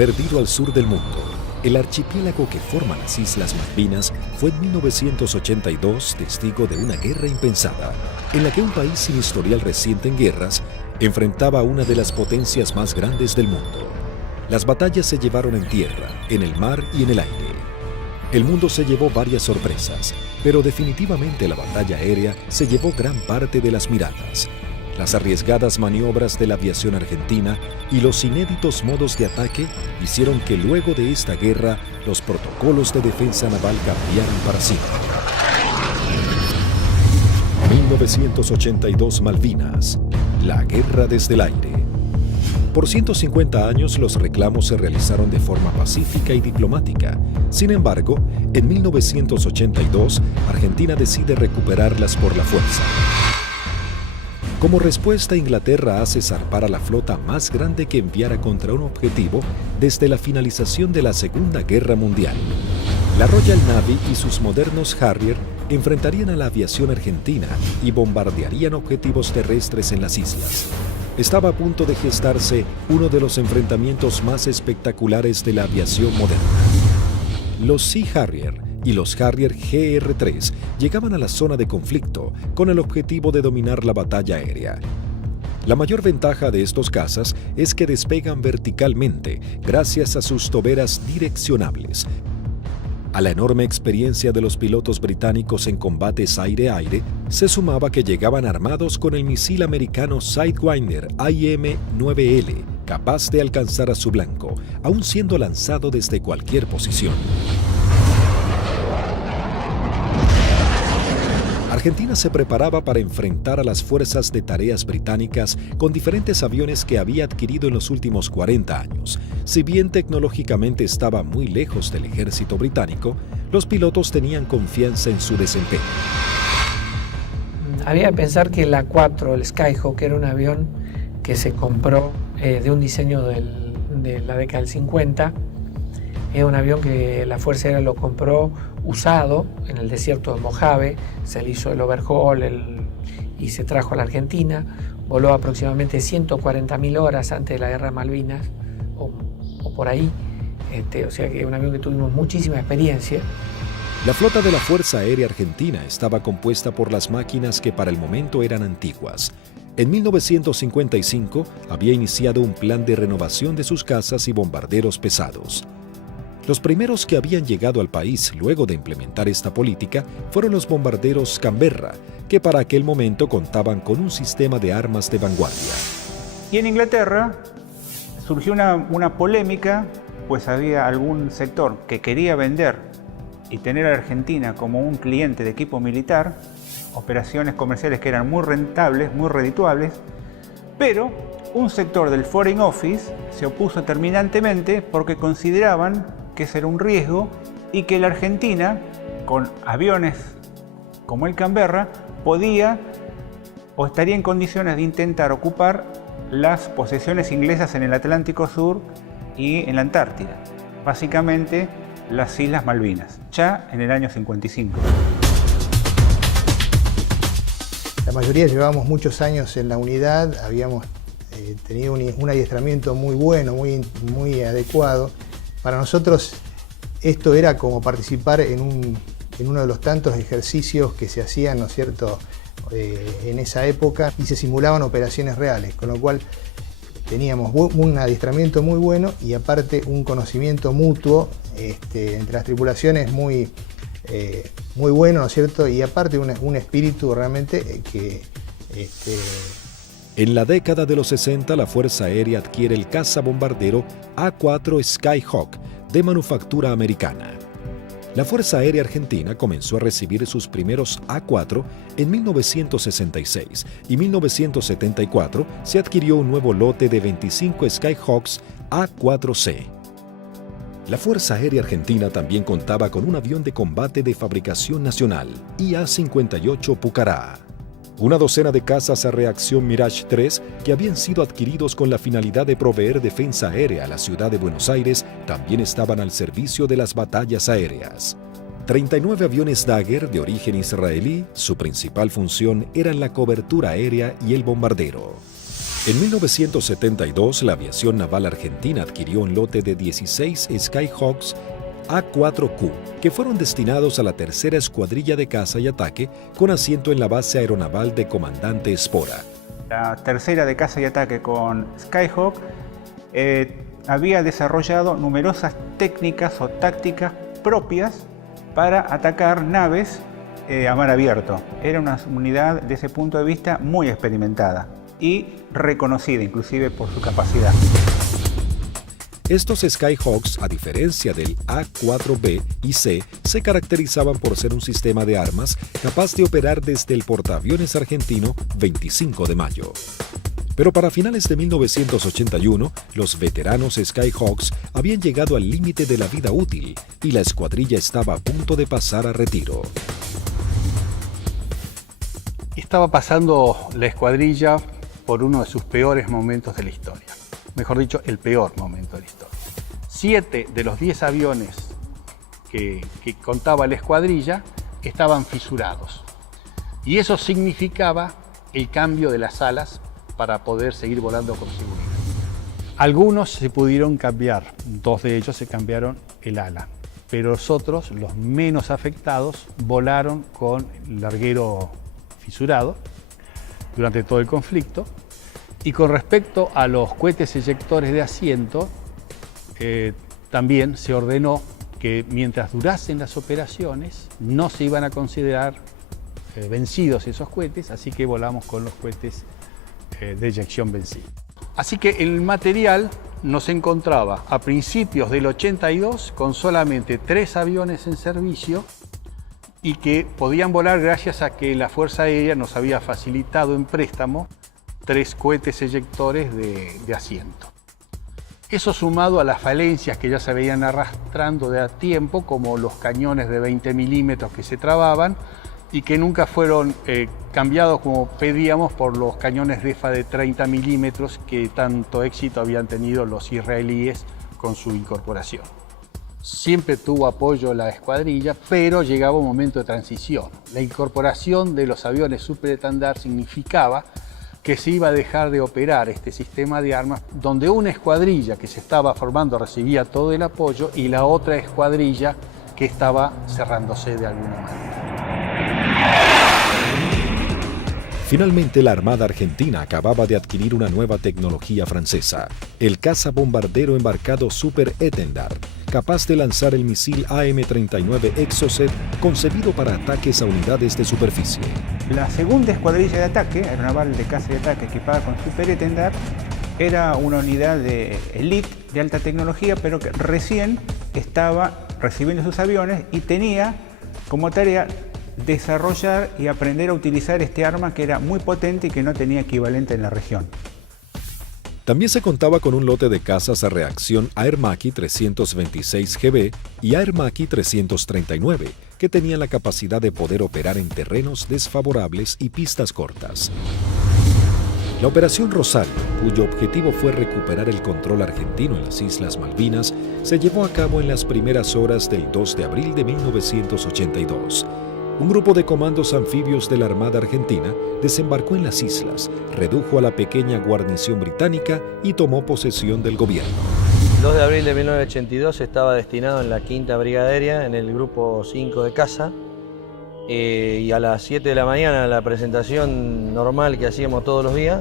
Perdido al sur del mundo, el archipiélago que forma las Islas Malvinas fue en 1982 testigo de una guerra impensada, en la que un país sin historial reciente en guerras enfrentaba a una de las potencias más grandes del mundo. Las batallas se llevaron en tierra, en el mar y en el aire. El mundo se llevó varias sorpresas, pero definitivamente la batalla aérea se llevó gran parte de las miradas. Las arriesgadas maniobras de la aviación argentina y los inéditos modos de ataque hicieron que luego de esta guerra los protocolos de defensa naval cambiaran para siempre. 1982 Malvinas, la guerra desde el aire. Por 150 años los reclamos se realizaron de forma pacífica y diplomática. Sin embargo, en 1982, Argentina decide recuperarlas por la fuerza. Como respuesta, Inglaterra hace zarpar a la flota más grande que enviara contra un objetivo desde la finalización de la Segunda Guerra Mundial. La Royal Navy y sus modernos Harrier enfrentarían a la aviación argentina y bombardearían objetivos terrestres en las islas. Estaba a punto de gestarse uno de los enfrentamientos más espectaculares de la aviación moderna. Los Sea Harrier y los Harrier GR-3 llegaban a la zona de conflicto con el objetivo de dominar la batalla aérea. La mayor ventaja de estos cazas es que despegan verticalmente gracias a sus toberas direccionables. A la enorme experiencia de los pilotos británicos en combates aire-aire, se sumaba que llegaban armados con el misil americano Sidewinder IM-9L, capaz de alcanzar a su blanco, aun siendo lanzado desde cualquier posición. Argentina se preparaba para enfrentar a las fuerzas de tareas británicas con diferentes aviones que había adquirido en los últimos 40 años. Si bien tecnológicamente estaba muy lejos del ejército británico, los pilotos tenían confianza en su desempeño. Había que pensar que el A4, el Skyhawk, era un avión que se compró de un diseño de la década del 50. Es un avión que la Fuerza Aérea lo compró usado en el desierto de Mojave, se le hizo el overhaul y se trajo a la Argentina. Voló aproximadamente 140.000 horas antes de la Guerra de Malvinas, o por ahí. O sea que es un avión que tuvimos muchísima experiencia. La flota de la Fuerza Aérea Argentina estaba compuesta por las máquinas que para el momento eran antiguas. En 1955 había iniciado un plan de renovación de sus cazas y bombarderos pesados. Los primeros que habían llegado al país luego de implementar esta política fueron los bombarderos Canberra, que para aquel momento contaban con un sistema de armas de vanguardia. Y en Inglaterra surgió una polémica, pues había algún sector que quería vender y tener a Argentina como un cliente de equipo militar, operaciones comerciales que eran muy rentables, muy redituables, pero un sector del Foreign Office se opuso terminantemente porque consideraban que ese era un riesgo y que la Argentina, con aviones como el Canberra, podía o estaría en condiciones de intentar ocupar las posesiones inglesas en el Atlántico Sur y en la Antártida, básicamente las Islas Malvinas, ya en el año 55. La mayoría llevábamos muchos años en la unidad, habíamos tenido un adiestramiento muy bueno, muy adecuado. Para nosotros esto era como participar en uno de los tantos ejercicios que se hacían, ¿no es cierto?, en esa época, y se simulaban operaciones reales, con lo cual teníamos un adiestramiento muy bueno y aparte un conocimiento mutuo entre las tripulaciones muy bueno, ¿no es cierto?, y aparte un espíritu realmente que... En la década de los 60, la Fuerza Aérea adquiere el cazabombardero A4 Skyhawk de manufactura americana. La Fuerza Aérea Argentina comenzó a recibir sus primeros A4 en 1966 y en 1974 se adquirió un nuevo lote de 25 Skyhawks A4C. La Fuerza Aérea Argentina también contaba con un avión de combate de fabricación nacional, IA-58 Pucará. Una docena de cazas a reacción Mirage 3 que habían sido adquiridos con la finalidad de proveer defensa aérea a la ciudad de Buenos Aires también estaban al servicio de las batallas aéreas. 39 aviones Dagger de origen israelí, su principal función era la cobertura aérea y el bombardero. En 1972, la aviación naval argentina adquirió un lote de 16 Skyhawks A4Q, que fueron destinados a la tercera escuadrilla de caza y ataque con asiento en la base aeronaval de Comandante Espora. La tercera de caza y ataque con Skyhawk había desarrollado numerosas técnicas o tácticas propias para atacar naves a mar abierto. Era una unidad desde ese punto de vista muy experimentada y reconocida inclusive por su capacidad. Estos Skyhawks, a diferencia del A4B y C, se caracterizaban por ser un sistema de armas capaz de operar desde el portaaviones argentino 25 de mayo. Pero para finales de 1981, los veteranos Skyhawks habían llegado al límite de la vida útil y la escuadrilla estaba a punto de pasar a retiro. Estaba pasando la escuadrilla por uno de sus peores momentos de la historia. Mejor dicho, el peor momento de la historia. 7 de los 10 aviones que contaba la escuadrilla estaban fisurados. Y eso significaba el cambio de las alas para poder seguir volando con seguridad. Algunos se pudieron cambiar, 2 de ellos se cambiaron el ala, pero los otros, los menos afectados, volaron con el larguero fisurado durante todo el conflicto. Y con respecto a los cohetes eyectores de asiento, también se ordenó que mientras durasen las operaciones no se iban a considerar vencidos esos cohetes, así que volamos con los cohetes de eyección vencida. Así que el material nos encontraba a principios del 82 con solamente 3 aviones en servicio y que podían volar gracias a que la Fuerza Aérea nos había facilitado en préstamo 3 cohetes eyectores de asiento. Eso sumado a las falencias que ya se veían arrastrando de a tiempo, como los cañones de 20 milímetros que se trababan y que nunca fueron cambiados como pedíamos por los cañones DEFA de 30 milímetros que tanto éxito habían tenido los israelíes con su incorporación. Siempre tuvo apoyo la escuadrilla, pero llegaba un momento de transición. La incorporación de los aviones superestandar significaba que se iba a dejar de operar este sistema de armas, donde una escuadrilla que se estaba formando recibía todo el apoyo y la otra escuadrilla que estaba cerrándose de alguna manera. Finalmente, la Armada Argentina acababa de adquirir una nueva tecnología francesa, el cazabombardero embarcado Super Étendard, capaz de lanzar el misil AM-39 Exocet concebido para ataques a unidades de superficie. La segunda escuadrilla de ataque, aeronaval de caza y ataque equipada con Super Étendard, era una unidad de élite de alta tecnología, pero que recién estaba recibiendo sus aviones y tenía como tarea desarrollar y aprender a utilizar este arma que era muy potente y que no tenía equivalente en la región. También se contaba con un lote de cazas a reacción Air Macchi 326GB y Air Macchi 339, que tenían la capacidad de poder operar en terrenos desfavorables y pistas cortas. La Operación Rosario, cuyo objetivo fue recuperar el control argentino en las Islas Malvinas, se llevó a cabo en las primeras horas del 2 de abril de 1982. Un grupo de comandos anfibios de la Armada Argentina desembarcó en las islas, redujo a la pequeña guarnición británica y tomó posesión del gobierno. El 2 de abril de 1982 estaba destinado en la 5ª Brigada Aérea, en el grupo 5 de caza, y a las 7 de la mañana, en la presentación normal que hacíamos todos los días,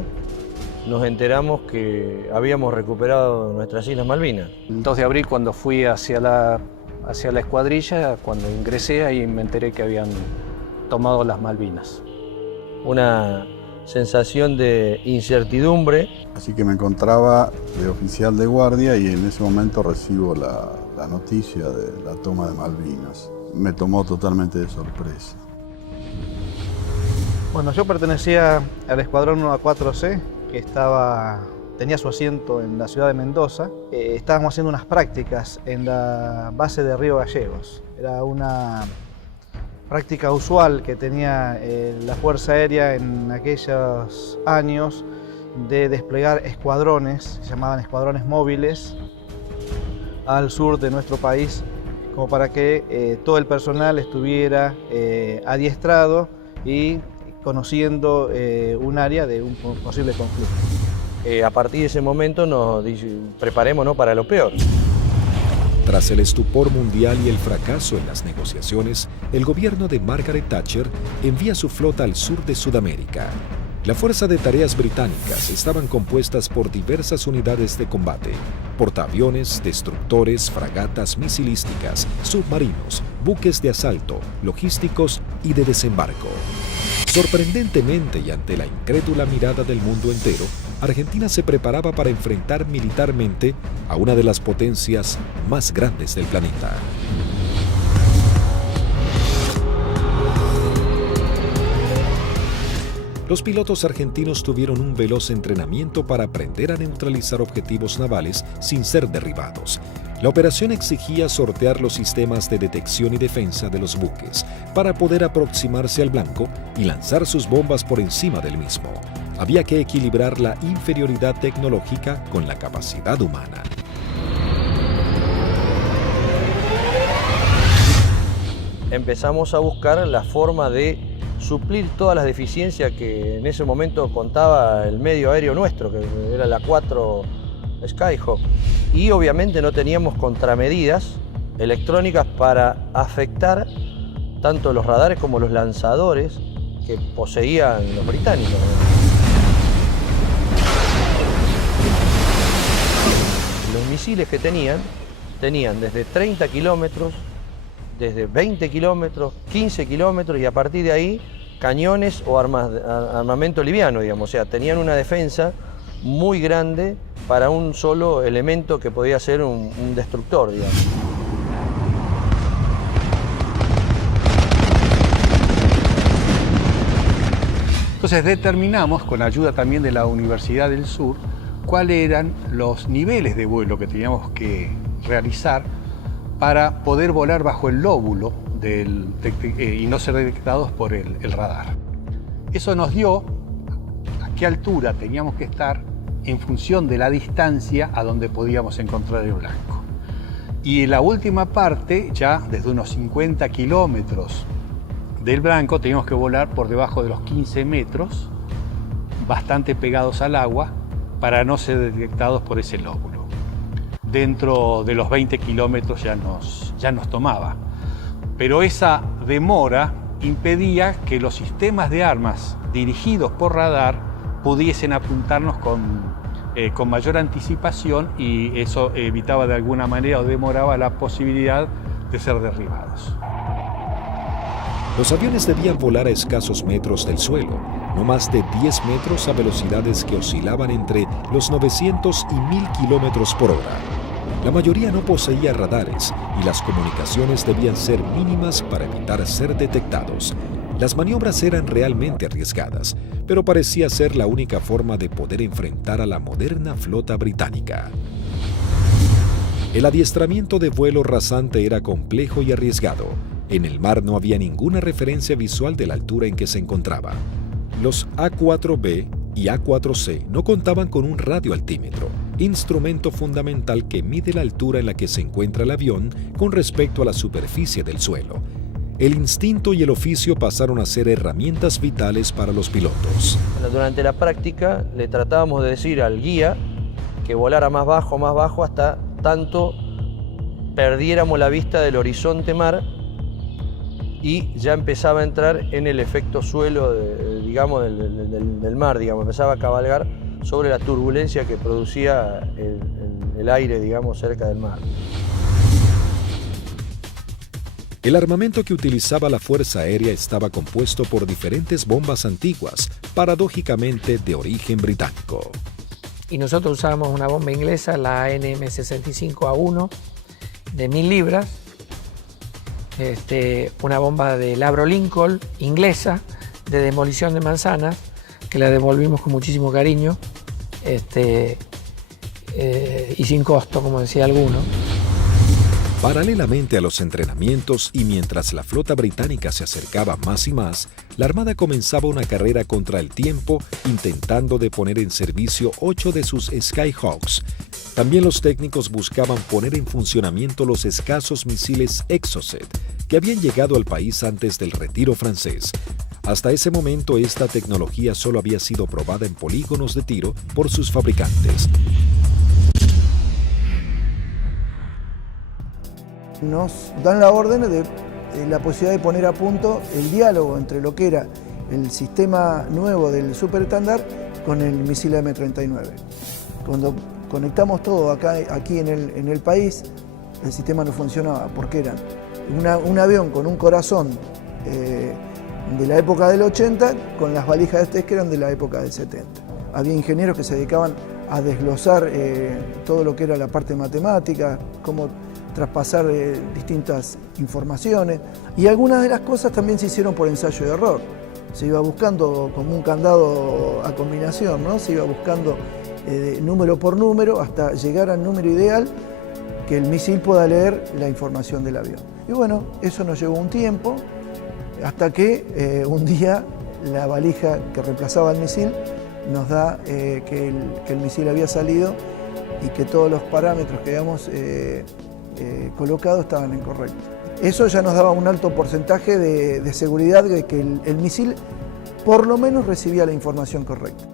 nos enteramos que habíamos recuperado nuestras Islas Malvinas. El 2 de abril, cuando fui hacia la escuadrilla, cuando ingresé, ahí me enteré que habían tomado las Malvinas. Una sensación de incertidumbre. Así que me encontraba de oficial de guardia y en ese momento recibo la noticia de la toma de Malvinas. Me tomó totalmente de sorpresa. Bueno, yo pertenecía al escuadrón 1A4C, que tenía su asiento en la ciudad de Mendoza. Estábamos haciendo unas prácticas en la base de Río Gallegos. Era una práctica usual que tenía la Fuerza Aérea en aquellos años de desplegar escuadrones, se llamaban escuadrones móviles, al sur de nuestro país, como para que todo el personal estuviera adiestrado y conociendo un área de un posible conflicto. A partir de ese momento nos preparémonos para lo peor. Tras el estupor mundial y el fracaso en las negociaciones, el gobierno de Margaret Thatcher envía su flota al sur de Sudamérica. La Fuerza de Tareas Británicas estaban compuestas por diversas unidades de combate, portaaviones, destructores, fragatas misilísticas, submarinos, buques de asalto, logísticos y de desembarco. Sorprendentemente y ante la incrédula mirada del mundo entero, Argentina se preparaba para enfrentar militarmente a una de las potencias más grandes del planeta. Los pilotos argentinos tuvieron un veloz entrenamiento para aprender a neutralizar objetivos navales sin ser derribados. La operación exigía sortear los sistemas de detección y defensa de los buques para poder aproximarse al blanco y lanzar sus bombas por encima del mismo. Había que equilibrar la inferioridad tecnológica con la capacidad humana. Empezamos a buscar la forma de suplir todas las deficiencias que en ese momento contaba el medio aéreo nuestro, que era la 4 Skyhawk. Y obviamente no teníamos contramedidas electrónicas para afectar tanto los radares como los lanzadores que poseían los británicos. Los misiles que tenían desde 30 kilómetros, desde 20 kilómetros, 15 kilómetros y a partir de ahí cañones o armamento liviano, digamos. O sea, tenían una defensa muy grande para un solo elemento que podía ser un destructor, digamos. Entonces determinamos, con ayuda también de la Universidad del Sur, cuáles eran los niveles de vuelo que teníamos que realizar para poder volar bajo el lóbulo y no ser detectados por el radar. Eso nos dio a qué altura teníamos que estar en función de la distancia a donde podíamos encontrar el blanco. Y en la última parte, ya desde unos 50 kilómetros del blanco, teníamos que volar por debajo de los 15 metros, bastante pegados al agua, para no ser detectados por ese lóbulo. Dentro de los 20 kilómetros ya nos tomaba. Pero esa demora impedía que los sistemas de armas dirigidos por radar pudiesen apuntarnos con mayor anticipación y eso evitaba de alguna manera o demoraba la posibilidad de ser derribados. Los aviones debían volar a escasos metros del suelo, no más de 10 metros a velocidades que oscilaban entre los 900 y 1000 kilómetros por hora. La mayoría no poseía radares y las comunicaciones debían ser mínimas para evitar ser detectados. Las maniobras eran realmente arriesgadas, pero parecía ser la única forma de poder enfrentar a la moderna flota británica. El adiestramiento de vuelo rasante era complejo y arriesgado. En el mar no había ninguna referencia visual de la altura en que se encontraba. Los A4B y A4C no contaban con un radioaltímetro, instrumento fundamental que mide la altura en la que se encuentra el avión con respecto a la superficie del suelo. El instinto y el oficio pasaron a ser herramientas vitales para los pilotos. Durante la práctica le tratábamos de decir al guía que volara más bajo, hasta tanto perdiéramos la vista del horizonte mar y ya empezaba a entrar en el efecto suelo del mar, digamos, empezaba a cabalgar sobre la turbulencia que producía el aire, digamos, cerca del mar. El armamento que utilizaba la Fuerza Aérea estaba compuesto por diferentes bombas antiguas, paradójicamente de origen británico. Y nosotros usábamos una bomba inglesa, la NM65A1, de 1000 libras, una bomba de Labro Lincoln, inglesa, de demolición de manzanas, que la devolvimos con muchísimo cariño y sin costo, como decía alguno. Paralelamente a los entrenamientos y mientras la flota británica se acercaba más y más, la Armada comenzaba una carrera contra el tiempo intentando de poner en servicio 8 de sus Skyhawks. También los técnicos buscaban poner en funcionamiento los escasos misiles Exocet que habían llegado al país antes del retiro francés. Hasta ese momento, esta tecnología solo había sido probada en polígonos de tiro por sus fabricantes. Nos dan la orden de la posibilidad de poner a punto el diálogo entre lo que era el sistema nuevo del super estándar con el misil M39. Cuando conectamos todo aquí en el país, el sistema no funcionaba porque era un avión con un corazón de la época del 80 con las valijas de test que eran de la época del 70. Había ingenieros que se dedicaban a desglosar todo lo que era la parte matemática, cómo traspasar distintas informaciones, y algunas de las cosas también se hicieron por ensayo y error. Se iba buscando como un candado a combinación, ¿no? Se iba buscando número por número hasta llegar al número ideal que el misil pueda leer la información del avión. Y bueno, eso nos llevó un tiempo, hasta que un día la valija que reemplazaba al misil nos da que el misil había salido y que todos los parámetros que habíamos colocado estaban incorrectos. Eso ya nos daba un alto porcentaje de seguridad de que el misil por lo menos recibía la información correcta.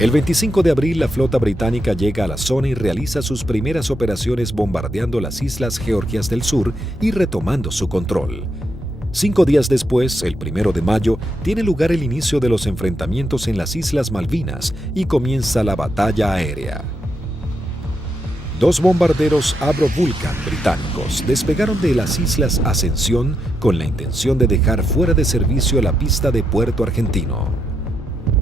El 25 de abril, la flota británica llega a la zona y realiza sus primeras operaciones bombardeando las Islas Georgias del Sur y retomando su control. 5 días después, el 1 de mayo, tiene lugar el inicio de los enfrentamientos en las Islas Malvinas y comienza la batalla aérea. 2 bombarderos Avro Vulcan británicos despegaron de las Islas Ascensión con la intención de dejar fuera de servicio la pista de Puerto Argentino.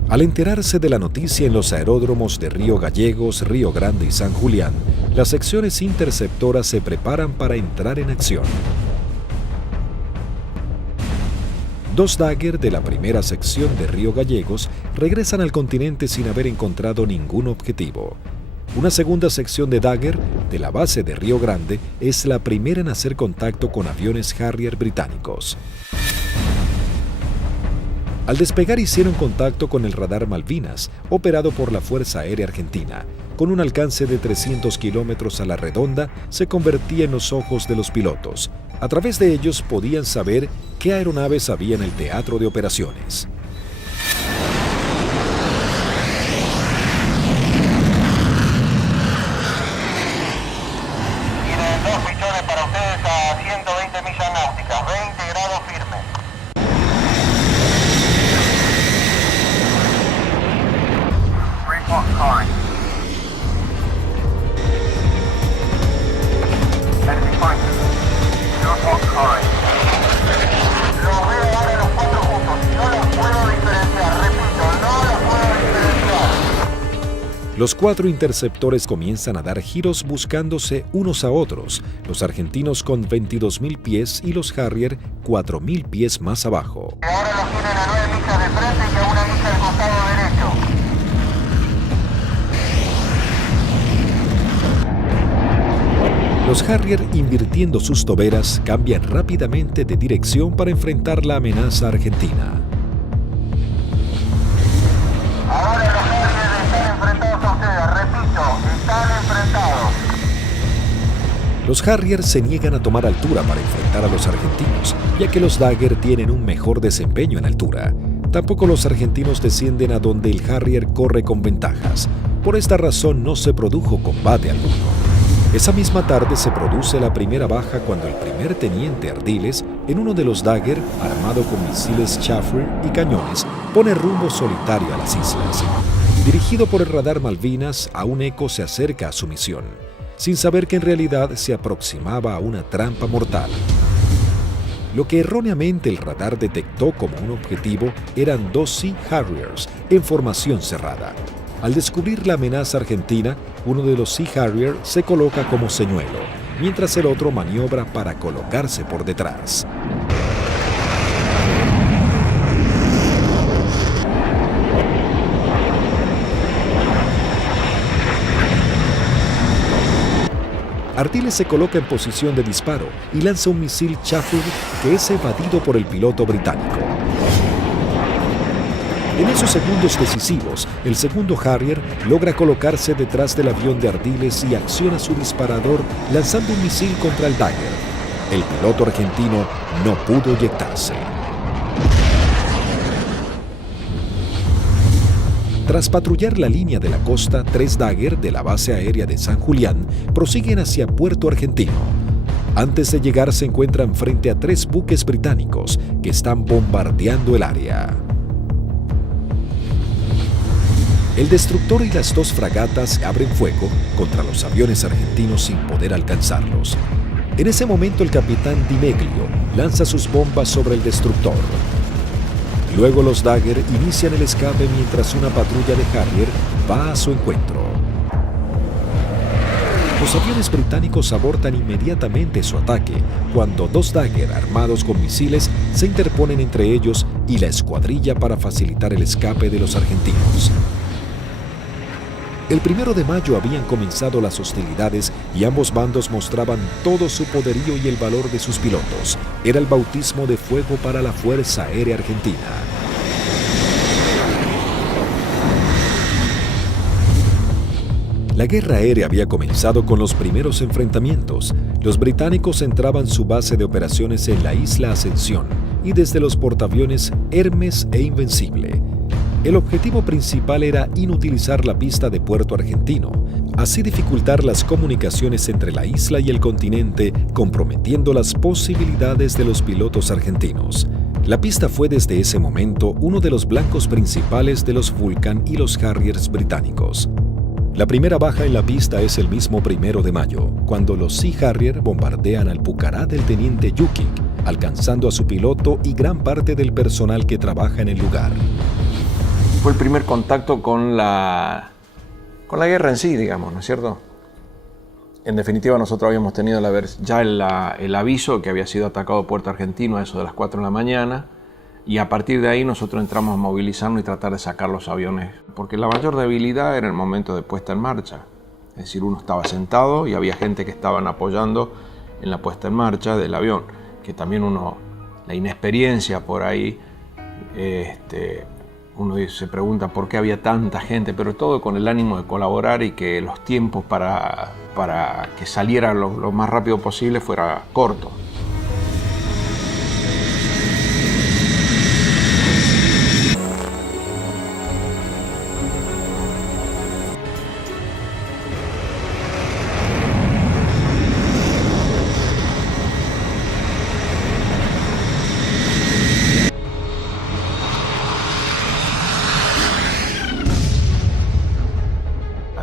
Al enterarse de la noticia en los aeródromos de Río Gallegos, Río Grande y San Julián, las secciones interceptoras se preparan para entrar en acción. 2 Dagger de la primera sección de Río Gallegos regresan al continente sin haber encontrado ningún objetivo. Una segunda sección de Dagger de la base de Río Grande es la primera en hacer contacto con aviones Harrier británicos. Al despegar hicieron contacto con el radar Malvinas, operado por la Fuerza Aérea Argentina. Con un alcance de 300 kilómetros a la redonda, se convertía en los ojos de los pilotos. A través de ellos podían saber qué aeronaves había en el teatro de operaciones. Tienen 2 pichones para ustedes a 120 millas náuticas, 20 grados firme. Los veo ahora los 4 juntos y no los puedo diferenciar, repito, no los puedo diferenciar. Los 4 interceptores comienzan a dar giros buscándose unos a otros, los argentinos con 22.000 pies y los Harrier 4.000 pies más abajo. Ahora los tienen a 9 millas de frente y a 1 milla al costado derecho. Los Harrier, invirtiendo sus toberas, cambian rápidamente de dirección para enfrentar la amenaza argentina. Ahora los Harrier están enfrentados a ustedes, repito, están enfrentados. Los Harrier se niegan a tomar altura para enfrentar a los argentinos, ya que los Dagger tienen un mejor desempeño en altura. Tampoco los argentinos descienden a donde el Harrier corre con ventajas. Por esta razón no se produjo combate alguno. Esa misma tarde se produce la primera baja cuando el primer teniente Ardiles, en uno de los Dagger, armado con misiles Chaffir y cañones, pone rumbo solitario a las islas. Dirigido por el radar Malvinas, aún Eco se acerca a su misión, sin saber que en realidad se aproximaba a una trampa mortal. Lo que erróneamente el radar detectó como un objetivo eran 2 Sea Harriers en formación cerrada. Al descubrir la amenaza argentina, uno de los Sea Harrier se coloca como señuelo, mientras el otro maniobra para colocarse por detrás. Ardiles se coloca en posición de disparo y lanza un misil Chafford que es evadido por el piloto británico. En esos segundos decisivos, el segundo Harrier logra colocarse detrás del avión de Ardiles y acciona su disparador lanzando un misil contra el Dagger. El piloto argentino no pudo eyectarse. Tras patrullar la línea de la costa, 3 Dagger de la base aérea de San Julián prosiguen hacia Puerto Argentino. Antes de llegar se encuentran frente a 3 buques británicos que están bombardeando el área. El destructor y las 2 fragatas abren fuego contra los aviones argentinos sin poder alcanzarlos. En ese momento el capitán Di Meglio lanza sus bombas sobre el destructor. Luego los Dagger inician el escape mientras una patrulla de Harrier va a su encuentro. Los aviones británicos abortan inmediatamente su ataque cuando 2 Dagger armados con misiles se interponen entre ellos y la escuadrilla para facilitar el escape de los argentinos. El 1 de mayo habían comenzado las hostilidades y ambos bandos mostraban todo su poderío y el valor de sus pilotos. Era el bautismo de fuego para la Fuerza Aérea Argentina. La guerra aérea había comenzado con los primeros enfrentamientos. Los británicos entraban su base de operaciones en la isla Ascensión y desde los portaaviones Hermes e Invencible. El objetivo principal era inutilizar la pista de Puerto Argentino, así dificultar las comunicaciones entre la isla y el continente, comprometiendo las posibilidades de los pilotos argentinos. La pista fue desde ese momento uno de los blancos principales de los Vulcan y los Harriers británicos. La primera baja en la pista es el mismo 1 de mayo, cuando los Sea Harrier bombardean al Pucará del teniente Yukik, alcanzando a su piloto y gran parte del personal que trabaja en el lugar. Fue el primer contacto con la guerra en sí, digamos, ¿no es cierto? En definitiva, nosotros habíamos tenido ya el aviso que había sido atacado Puerto Argentino a eso de las 4 de la mañana, y a partir de ahí nosotros entramos a movilizarnos y tratar de sacar los aviones, porque la mayor debilidad era el momento de puesta en marcha. Es decir, uno estaba sentado y había gente que estaban apoyando en la puesta en marcha del avión, que también la inexperiencia por ahí, uno se pregunta por qué había tanta gente, pero todo con el ánimo de colaborar y que los tiempos para que saliera lo más rápido posible fuera corto.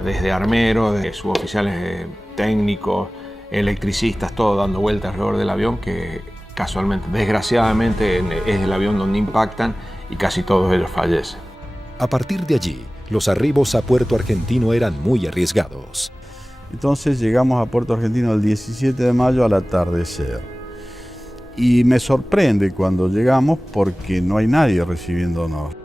Desde armeros, de suboficiales técnicos, electricistas, todo dando vueltas alrededor del avión, que casualmente, desgraciadamente, es el avión donde impactan y casi todos ellos fallecen. A partir de allí, los arribos a Puerto Argentino eran muy arriesgados. Entonces llegamos a Puerto Argentino el 17 de mayo al atardecer. Y me sorprende cuando llegamos porque no hay nadie recibiéndonos.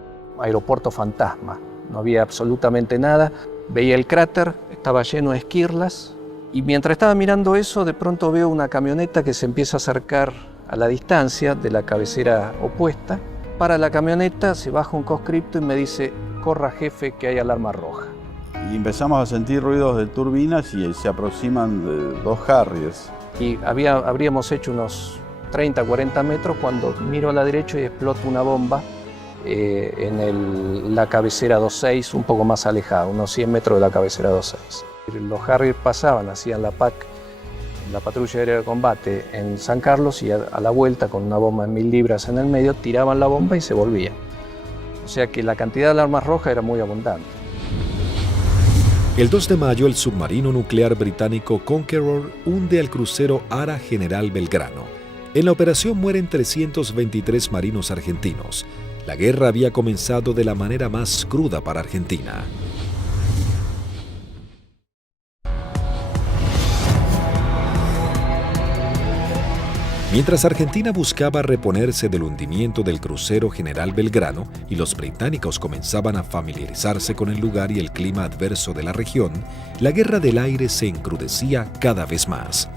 Aeropuerto fantasma, no había absolutamente nada. Veía el cráter, estaba lleno de esquirlas, y mientras estaba mirando eso, de pronto veo una camioneta que se empieza a acercar a la distancia de la cabecera opuesta. Para la camioneta, se baja un conscripto y me dice: corra jefe, que hay alarma roja. Y empezamos a sentir ruidos de turbinas y se aproximan 2 Harriers. Y habríamos hecho unos 30, 40 metros cuando miro a la derecha y explota una bomba en la cabecera 26, un poco más alejada, unos 100 metros de la cabecera 26. Los Harrier pasaban, hacían la PAC, la patrulla aérea de combate en San Carlos, y a la vuelta con una bomba de 1000 libras en el medio, tiraban la bomba y se volvían. O sea que la cantidad de alarmas rojas era muy abundante. El 2 de mayo, el submarino nuclear británico Conqueror hunde al crucero Ara General Belgrano. En la operación mueren 323 marinos argentinos. La guerra había comenzado de la manera más cruda para Argentina. Mientras Argentina buscaba reponerse del hundimiento del crucero General Belgrano y los británicos comenzaban a familiarizarse con el lugar y el clima adverso de la región, la guerra del aire se encrudecía cada vez más.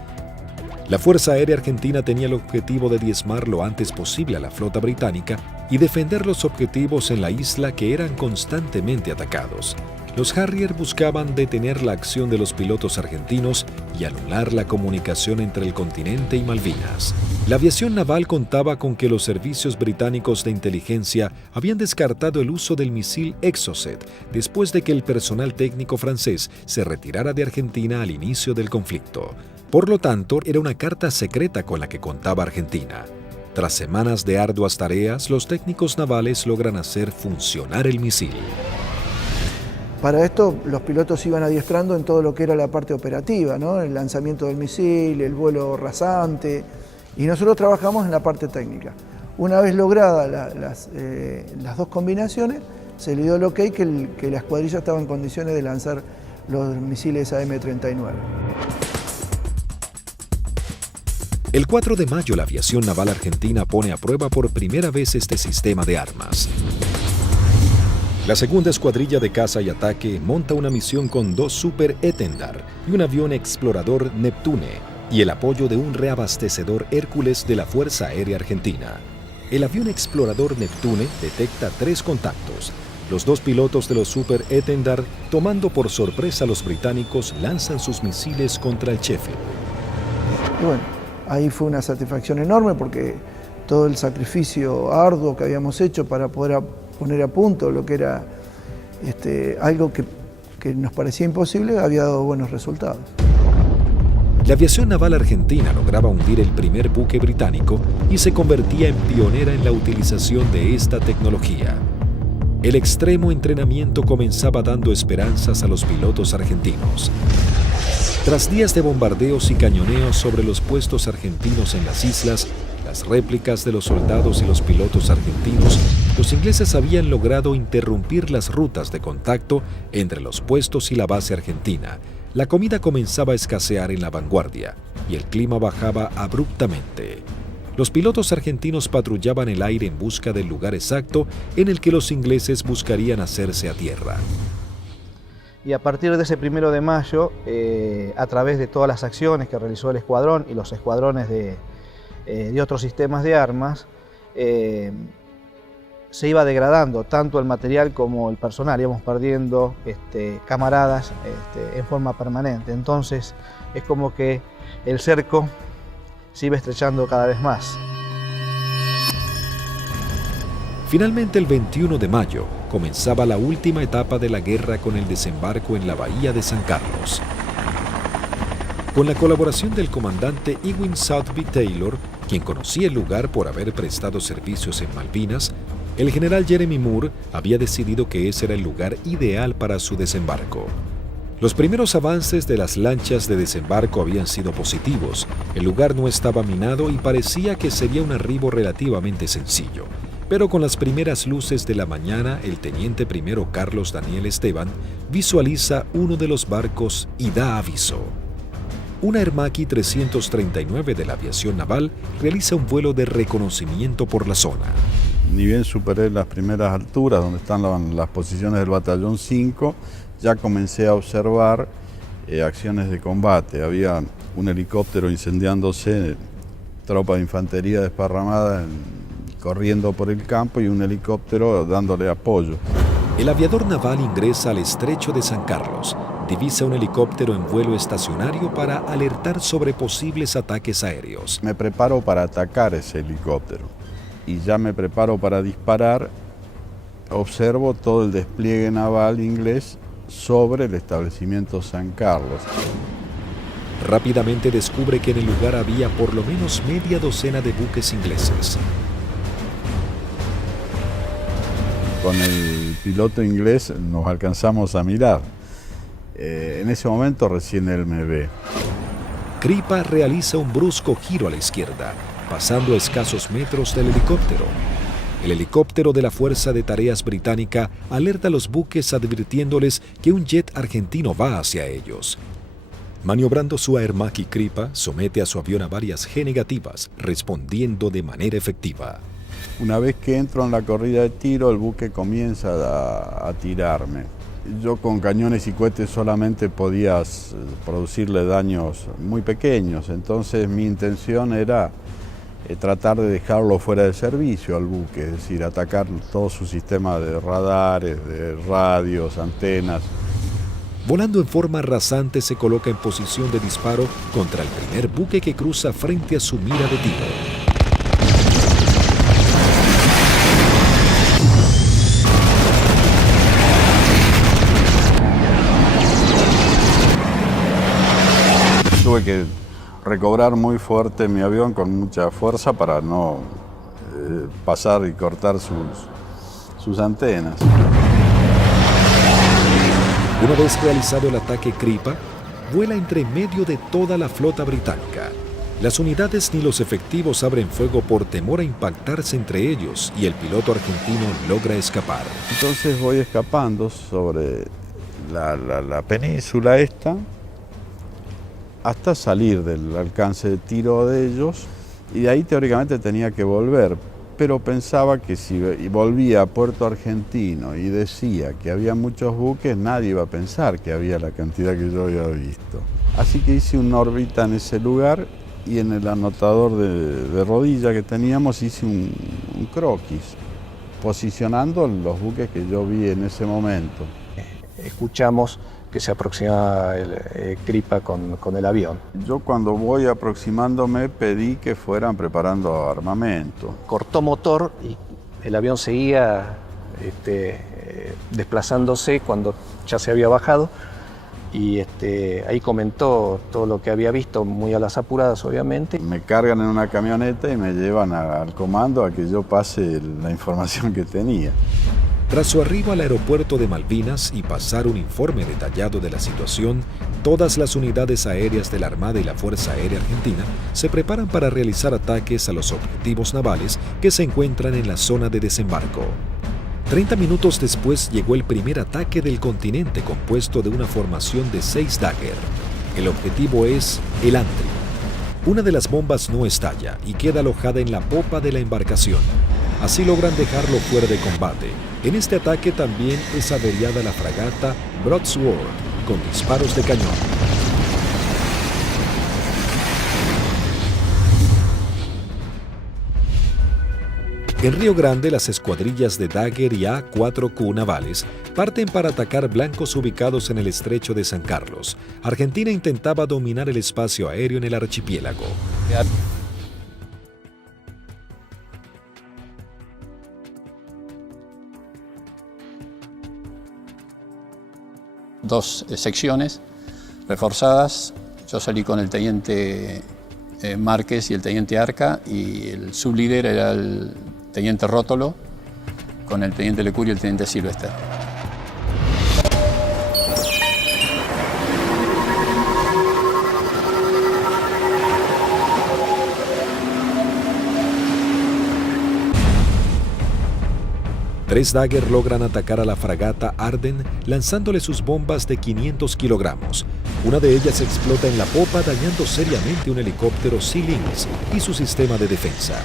La Fuerza Aérea Argentina tenía el objetivo de diezmar lo antes posible a la flota británica y defender los objetivos en la isla que eran constantemente atacados. Los Harrier buscaban detener la acción de los pilotos argentinos y anular la comunicación entre el continente y Malvinas. La aviación naval contaba con que los servicios británicos de inteligencia habían descartado el uso del misil Exocet después de que el personal técnico francés se retirara de Argentina al inicio del conflicto. Por lo tanto, era una carta secreta con la que contaba Argentina. Tras semanas de arduas tareas, los técnicos navales logran hacer funcionar el misil. Para esto, los pilotos iban adiestrando en todo lo que era la parte operativa, ¿no? El lanzamiento del misil, el vuelo rasante, y nosotros trabajamos en la parte técnica. Una vez logradas las dos combinaciones, se le dio el ok que la escuadrilla estaba en condiciones de lanzar los misiles AM-39. El 4 de mayo, la aviación naval argentina pone a prueba por primera vez este sistema de armas. La segunda escuadrilla de caza y ataque monta una misión con 2 Super Etendard y un avión explorador Neptune y el apoyo de un reabastecedor Hércules de la Fuerza Aérea Argentina. El avión explorador Neptune detecta 3 contactos. Los 2 pilotos de los Super Etendard, tomando por sorpresa a los británicos, lanzan sus misiles contra el Sheffield. Y bueno, ahí fue una satisfacción enorme porque todo el sacrificio arduo que habíamos hecho para poder poner a punto lo que era algo que nos parecía imposible, había dado buenos resultados. La aviación naval argentina lograba hundir el primer buque británico y se convertía en pionera en la utilización de esta tecnología. El extremo entrenamiento comenzaba dando esperanzas a los pilotos argentinos. Tras días de bombardeos y cañoneos sobre los puestos argentinos en las islas, las réplicas de los soldados y los pilotos argentinos, los ingleses habían logrado interrumpir las rutas de contacto entre los puestos y la base argentina. La comida comenzaba a escasear en la vanguardia y el clima bajaba abruptamente. Los pilotos argentinos patrullaban el aire en busca del lugar exacto en el que los ingleses buscarían hacerse a tierra. Y a partir de ese 1 de mayo, a través de todas las acciones que realizó el escuadrón y los escuadrones de otros sistemas de armas, se iba degradando tanto el material como el personal, íbamos perdiendo camaradas en forma permanente. Entonces es como que el cerco se iba estrechando cada vez más. Finalmente, el 21 de mayo, comenzaba la última etapa de la guerra con el desembarco en la bahía de San Carlos. Con la colaboración del comandante Ewing Southby Taylor, quien conocía el lugar por haber prestado servicios en Malvinas, el general Jeremy Moore había decidido que ese era el lugar ideal para su desembarco. Los primeros avances de las lanchas de desembarco habían sido positivos. El lugar no estaba minado y parecía que sería un arribo relativamente sencillo. Pero con las primeras luces de la mañana, el teniente primero Carlos Daniel Esteban visualiza uno de los barcos y da aviso. Una Hermaki 339 de la aviación naval realiza un vuelo de reconocimiento por la zona. Ni bien superé las primeras alturas donde están las posiciones del batallón 5, ya comencé a observar acciones de combate. Había un helicóptero incendiándose, tropa de infantería desparramada corriendo por el campo y un helicóptero dándole apoyo. El aviador naval ingresa al estrecho de San Carlos, divisa un helicóptero en vuelo estacionario para alertar sobre posibles ataques aéreos. Me preparo para atacar ese helicóptero y ya me preparo para disparar. Observo todo el despliegue naval inglés sobre el establecimiento San Carlos. Rápidamente descubre que en el lugar había por lo menos media docena de buques ingleses. Con el piloto inglés nos alcanzamos a mirar. En ese momento recién él me ve. Kripa realiza un brusco giro a la izquierda, pasando a escasos metros del helicóptero. El helicóptero de la Fuerza de Tareas Británica alerta a los buques advirtiéndoles que un jet argentino va hacia ellos. Maniobrando su Aermacchi Kripa, somete a su avión a varias G negativas, respondiendo de manera efectiva. Una vez que entro en la corrida de tiro, el buque comienza a tirarme. Yo con cañones y cohetes solamente podía producirle daños muy pequeños, entonces mi intención era tratar de dejarlo fuera de servicio al buque, es decir, atacar todo su sistema de radares, de radios, antenas. Volando en forma rasante, se coloca en posición de disparo contra el primer buque que cruza frente a su mira de tiro. Tuve que recobrar muy fuerte mi avión con mucha fuerza para no pasar y cortar sus antenas. Una vez realizado el ataque Kripa, vuela entre medio de toda la flota británica. Las unidades ni los efectivos abren fuego por temor a impactarse entre ellos y el piloto argentino logra escapar. Entonces voy escapando sobre la península esta hasta salir del alcance de tiro de ellos y de ahí teóricamente tenía que volver. Pero pensaba que si volvía a Puerto Argentino y decía que había muchos buques, nadie iba a pensar que había la cantidad que yo había visto. Así que hice una órbita en ese lugar y en el anotador de rodilla que teníamos hice un croquis, posicionando los buques que yo vi en ese momento. Escuchamos que se aproximaba el Kripa con el avión. Yo cuando voy aproximándome pedí que fueran preparando armamento. Cortó motor y el avión seguía desplazándose cuando ya se había bajado y ahí comentó todo lo que había visto, muy a las apuradas obviamente. Me cargan en una camioneta y me llevan al comando a que yo pase la información que tenía. Tras su arribo al aeropuerto de Malvinas y pasar un informe detallado de la situación, todas las unidades aéreas de la Armada y la Fuerza Aérea Argentina se preparan para realizar ataques a los objetivos navales que se encuentran en la zona de desembarco. 30 minutos después llegó el primer ataque del continente compuesto de una formación de 6 Dagger. El objetivo es el Antrim. Una de las bombas no estalla y queda alojada en la popa de la embarcación. Así logran dejarlo fuera de combate. En este ataque también es averiada la fragata Broadsword con disparos de cañón. En Río Grande, las escuadrillas de Dagger y A-4Q navales parten para atacar blancos ubicados en el estrecho de San Carlos. Argentina intentaba dominar el espacio aéreo en el archipiélago. Dos secciones reforzadas. Yo salí con el teniente Márquez y el teniente Arca y el sublíder era el teniente Rótolo con el teniente Lecuri y el teniente Silvester. Tres Dagger logran atacar a la fragata Arden lanzándole sus bombas de 500 kilogramos. Una de ellas explota en la popa dañando seriamente un helicóptero Sea Lynx y su sistema de defensa.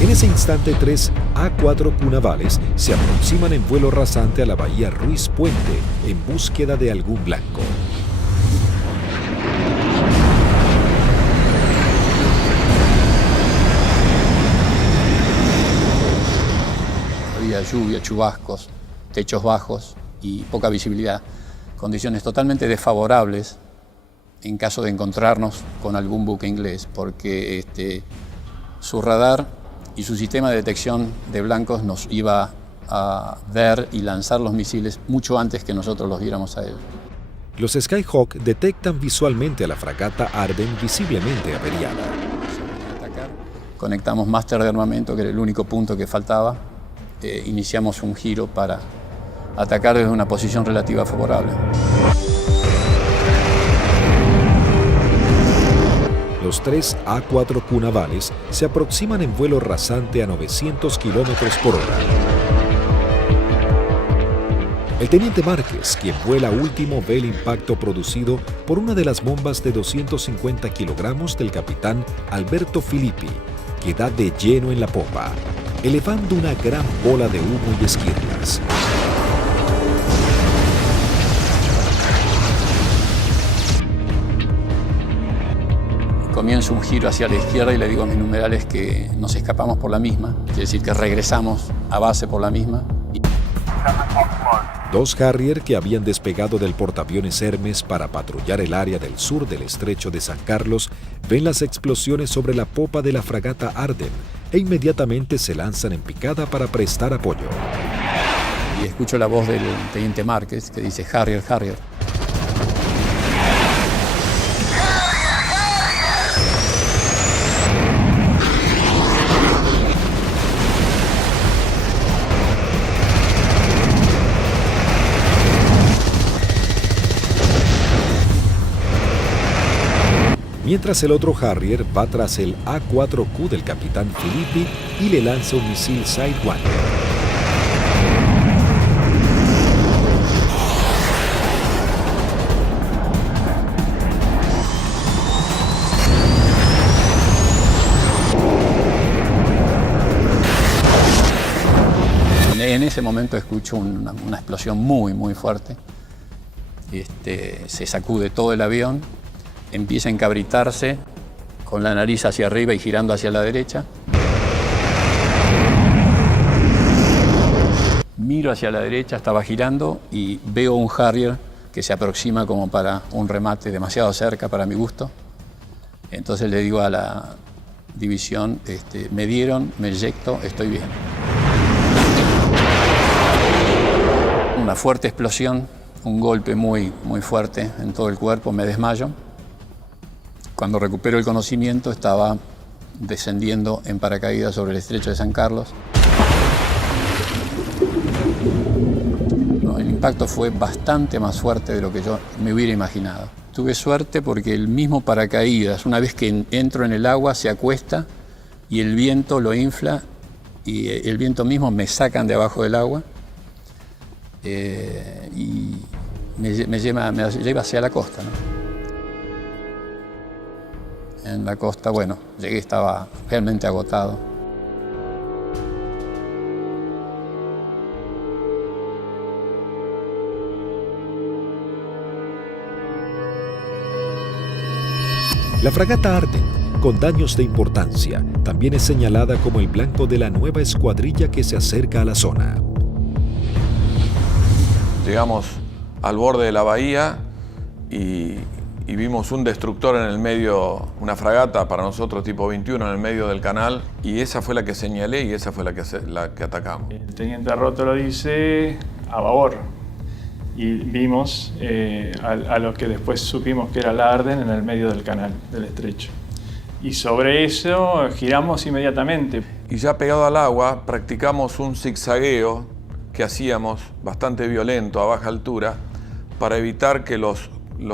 En ese instante, 3 A-4Q navales se aproximan en vuelo rasante a la bahía Ruiz Puente en búsqueda de algún blanco. Había lluvia, chubascos, techos bajos y poca visibilidad, condiciones totalmente desfavorables en caso de encontrarnos con algún buque inglés, porque su radar y su sistema de detección de blancos nos iba a ver y lanzar los misiles mucho antes que nosotros los viéramos a él. Los Skyhawk detectan visualmente a la fragata Arden visiblemente averiada. Conectamos máster de armamento, que era el único punto que faltaba. Iniciamos un giro para atacar desde una posición relativa favorable. Los los 3 A4Q navales se aproximan en vuelo rasante a 900 kilómetros por hora. El teniente Márquez, quien vuela último, ve el impacto producido por una de las bombas de 250 kilogramos del capitán Alberto Filippi, que da de lleno en la popa, elevando una gran bola de humo y esquirlas. Comienzo un giro hacia la izquierda y le digo a mis numerales que nos escapamos por la misma, quiere decir que regresamos a base por la misma. 2 Harrier que habían despegado del portaaviones Hermes para patrullar el área del sur del estrecho de San Carlos ven las explosiones sobre la popa de la fragata Arden e inmediatamente se lanzan en picada para prestar apoyo. Y escucho la voz del teniente Márquez que dice Harrier, Harrier. Mientras el otro Harrier va tras el A4Q del capitán Filippi y le lanza un misil Sidewinder. En ese momento escucho una explosión muy fuerte. Se sacude todo el avión, empieza a encabritarse con la nariz hacia arriba y girando hacia la derecha. Miro hacia la derecha, estaba girando y veo un Harrier que se aproxima como para un remate demasiado cerca para mi gusto. Entonces le digo a la división, me dieron, me eyecto, estoy bien. Una fuerte explosión, un golpe muy fuerte en todo el cuerpo, me desmayo. Cuando recupero el conocimiento estaba descendiendo en paracaídas sobre el estrecho de San Carlos. El impacto fue bastante más fuerte de lo que yo me hubiera imaginado. Tuve suerte porque el mismo paracaídas, una vez que entro en el agua, se acuesta y el viento lo infla y el viento mismo me sacan de abajo del agua y me lleva hacia la costa, ¿no? En la costa, bueno, llegué, estaba realmente agotado. La fragata Arden, con daños de importancia, también es señalada como el blanco de la nueva escuadrilla que se acerca a la zona. Llegamos al borde de la bahía y vimos un destructor en el medio, una fragata para nosotros tipo 21 en el medio del canal, y esa fue la que señalé y esa fue la que atacamos. El teniente Rótolo dice a babor y vimos a lo que después supimos que era la Arden en el medio del canal, del estrecho. Y sobre eso giramos inmediatamente. Y ya pegado al agua practicamos un zigzagueo que hacíamos bastante violento a baja altura para evitar que los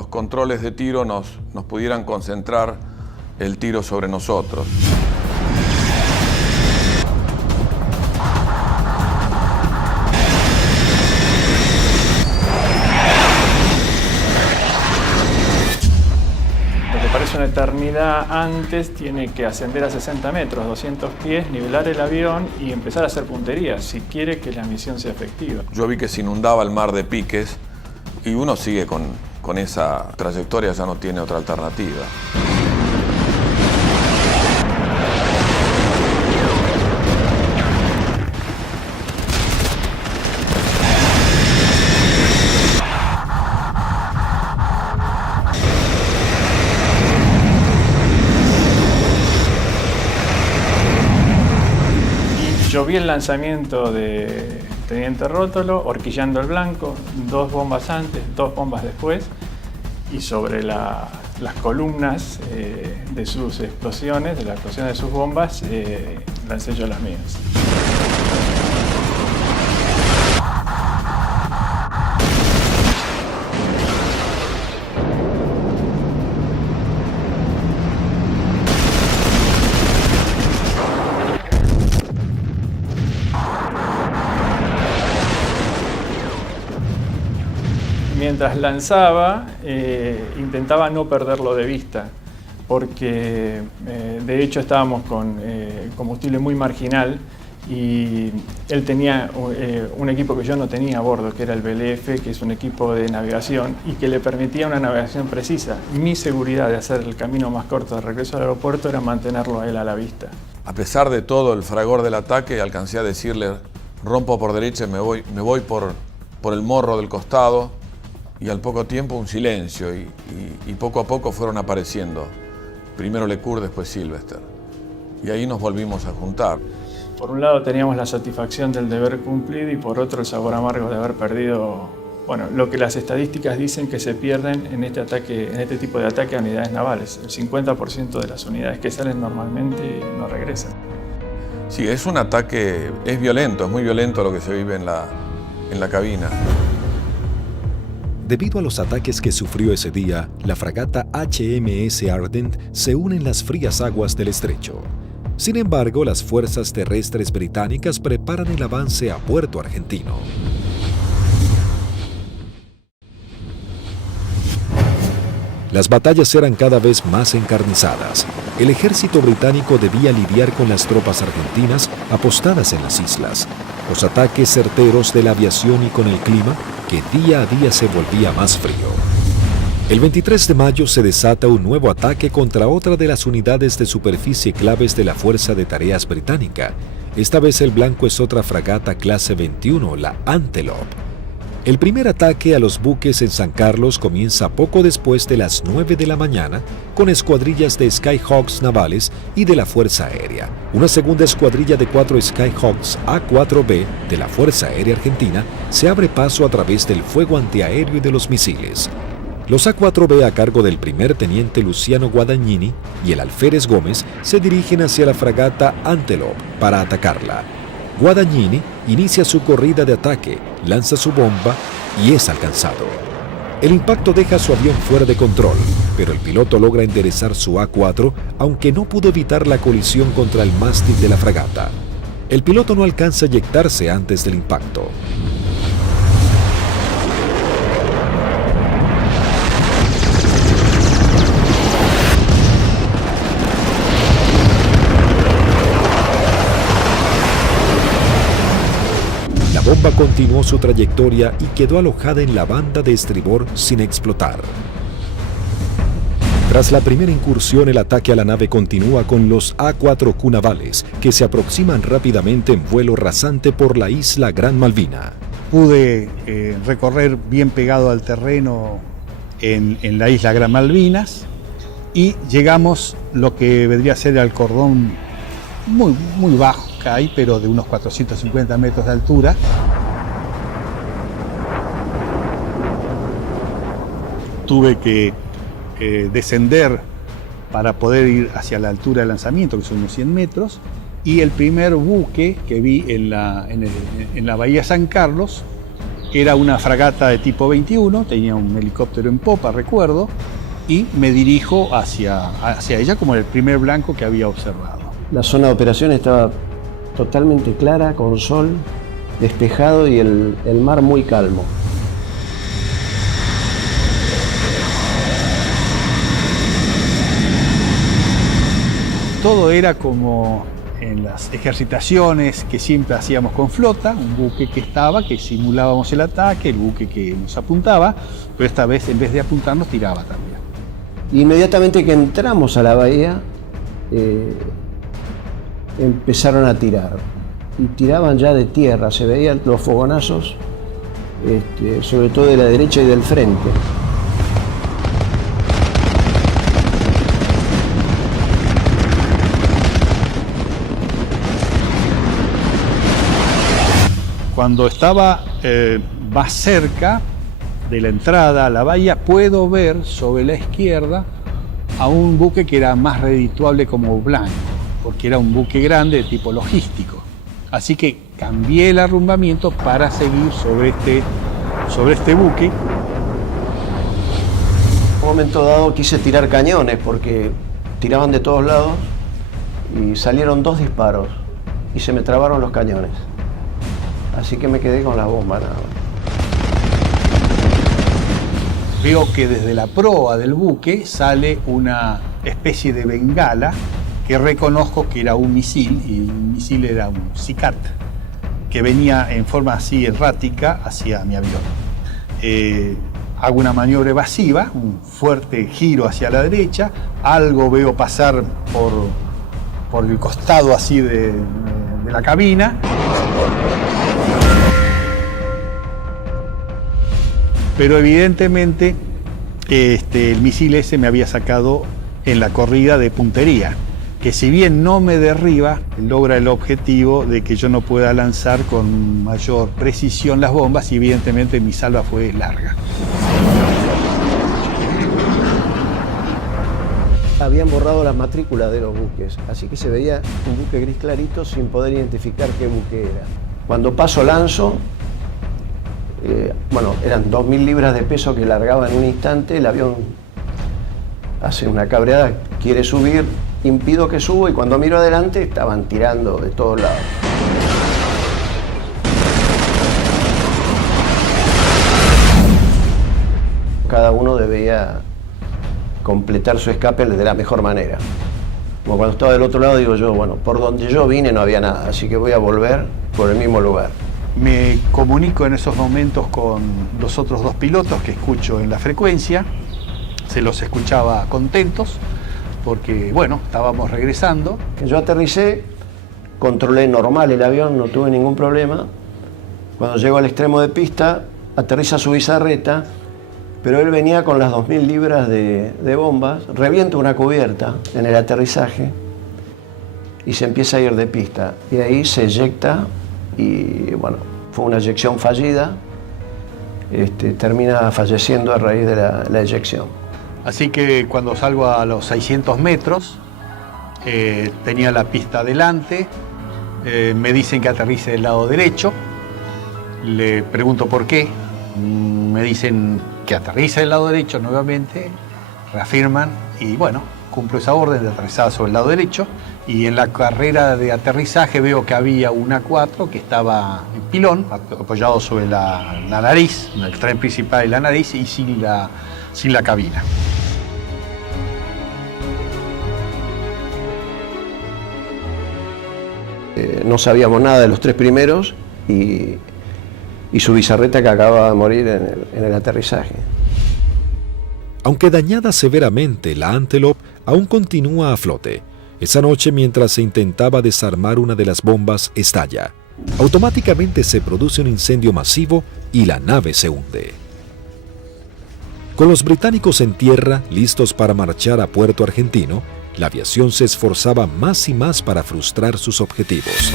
controles de tiro nos pudieran concentrar el tiro sobre nosotros. Lo que parece una eternidad antes tiene que ascender a 60 metros, 200 pies, nivelar el avión y empezar a hacer puntería si quiere que la misión sea efectiva. Yo vi que se inundaba el mar de piques y uno sigue con esa trayectoria, ya no tiene otra alternativa. Yo vi el lanzamiento de teniente Rótolo, horquillando el blanco, 2 bombas antes, 2 bombas después, y sobre las columnas de sus explosiones, de la explosión de sus bombas, lancé yo las mías. mientras lanzaba, intentaba no perderlo de vista, porque de hecho estábamos con combustible muy marginal y él tenía un equipo que yo no tenía a bordo, que era el BLF, que es un equipo de navegación y que le permitía una navegación precisa. Mi seguridad de hacer el camino más corto de regreso al aeropuerto era mantenerlo a él a la vista. A pesar de todo el fragor del ataque, alcancé a decirle: rompo por derecha y me voy por el morro del costado, y al poco tiempo un silencio y poco a poco fueron apareciendo. Primero Lecour, después Sylvester. Y ahí nos volvimos a juntar. Por un lado teníamos la satisfacción del deber cumplido y por otro el sabor amargo de haber perdido, bueno, lo que las estadísticas dicen que se pierden en este tipo de ataque a unidades navales. El 50% de las unidades que salen normalmente no regresan. Sí, es un ataque, es violento, es muy violento lo que se vive en la cabina. Debido a los ataques que sufrió ese día, la fragata HMS Ardent se une en las frías aguas del estrecho. Sin embargo, las fuerzas terrestres británicas preparan el avance a Puerto Argentino. Las batallas eran cada vez más encarnizadas. El ejército británico debía lidiar con las tropas argentinas apostadas en las islas, los ataques certeros de la aviación y con el clima que día a día se volvía más frío. El 23 de mayo se desata un nuevo ataque contra otra de las unidades de superficie claves de la Fuerza de Tareas británica. Esta vez el blanco es otra fragata clase 21, la Antelope. El primer ataque a los buques en San Carlos comienza poco después de las 9 de la mañana con escuadrillas de Skyhawks navales y de la Fuerza Aérea. Una segunda escuadrilla de 4 Skyhawks A4B de la Fuerza Aérea Argentina se abre paso a través del fuego antiaéreo y de los misiles. Los A4B a cargo del primer teniente Luciano Guadagnini y el alférez Gómez se dirigen hacia la fragata Antelope para atacarla. Guadagnini inicia su corrida de ataque, lanza su bomba y es alcanzado. El impacto deja su avión fuera de control, pero el piloto logra enderezar su A4, aunque no pudo evitar la colisión contra el mástil de la fragata. El piloto no alcanza a eyectarse antes del impacto. La bomba continuó su trayectoria y quedó alojada en la banda de estribor sin explotar. Tras la primera incursión, el ataque a la nave continúa con los A4Q navales, que se aproximan rápidamente en vuelo rasante por la isla Gran Malvina. Pude recorrer bien pegado al terreno en la isla Gran Malvinas y llegamos lo que vendría a ser al cordón muy bajo que hay, pero de unos 450 metros de altura. Tuve que descender para poder ir hacia la altura de lanzamiento, que son unos 100 metros, y el primer buque que vi en la bahía San Carlos era una fragata de tipo 21, tenía un helicóptero en popa, recuerdo, y me dirijo hacia ella como el primer blanco que había observado. La zona de operación estaba totalmente clara, con sol, despejado y el mar muy calmo. Todo era como en las ejercitaciones que siempre hacíamos con flota, un buque que simulábamos el ataque, el buque que nos apuntaba, pero esta vez en vez de apuntarnos tiraba también. Inmediatamente que entramos a la bahía, empezaron a tirar y tiraban ya de tierra, se veían los fogonazos, sobre todo de la derecha y del frente. Cuando estaba más cerca de la entrada a la bahía, puedo ver sobre la izquierda a un buque que era más redituable como blanco, porque era un buque grande de tipo logístico. Así que cambié el arrumbamiento para seguir sobre este buque. En un momento dado quise tirar cañones porque tiraban de todos lados y salieron 2 disparos y se me trabaron los cañones. Así que me quedé con la bomba nada más. veo que desde la proa del buque sale una especie de bengala que reconozco que era un misil, y el misil era un SICAT, que venía en forma así errática hacia mi avión. Hago una maniobra evasiva, un fuerte giro hacia la derecha, algo veo pasar por el costado así de la cabina. Pero evidentemente el misil ese me había sacado en la corrida de puntería, que si bien no me derriba, logra el objetivo de que yo no pueda lanzar con mayor precisión las bombas, y evidentemente mi salva fue larga. Habían borrado las matrículas de los buques, así que se veía un buque gris clarito sin poder identificar qué buque era. Cuando paso lanzo, eran 2.000 libras de peso que largaba en un instante, el avión hace una cabreada, quiere subir, impido que subo, y cuando miro adelante estaban tirando de todos lados. Cada uno debía completar su escape de la mejor manera. Como cuando estaba del otro lado, digo yo, bueno, por donde yo vine no había nada, así que voy a volver por el mismo lugar. Me comunico en esos momentos con los otros dos pilotos que escucho en la frecuencia. Se los escuchaba contentos porque, bueno, estábamos regresando. Yo aterricé, controlé normal el avión, no tuve ningún problema. Cuando llego al extremo de pista, aterriza su bizarreta, pero él venía con las 2.000 libras de bombas, revienta una cubierta en el aterrizaje y se empieza a ir de pista. Y ahí se eyecta y, bueno, fue una eyección fallida. Termina falleciendo a raíz de la eyección. Así que cuando salgo a los 600 metros, tenía la pista adelante, me dicen que aterrice del lado derecho, le pregunto por qué, me dicen que aterrice del lado derecho nuevamente, reafirman y bueno, cumplo esa orden de aterrizar sobre el lado derecho, y en la carrera de aterrizaje veo que había un A4 que estaba en pilón, apoyado sobre la nariz, en el tren principal de la nariz y sin la cabina. No sabíamos nada de los tres primeros y su bizarreta que acababa de morir en el aterrizaje. Aunque dañada severamente, la Antelope aún continúa a flote. Esa noche, mientras se intentaba desarmar una de las bombas, estalla. Automáticamente se produce un incendio masivo y la nave se hunde. Con los británicos en tierra, listos para marchar a Puerto Argentino, la aviación se esforzaba más y más para frustrar sus objetivos.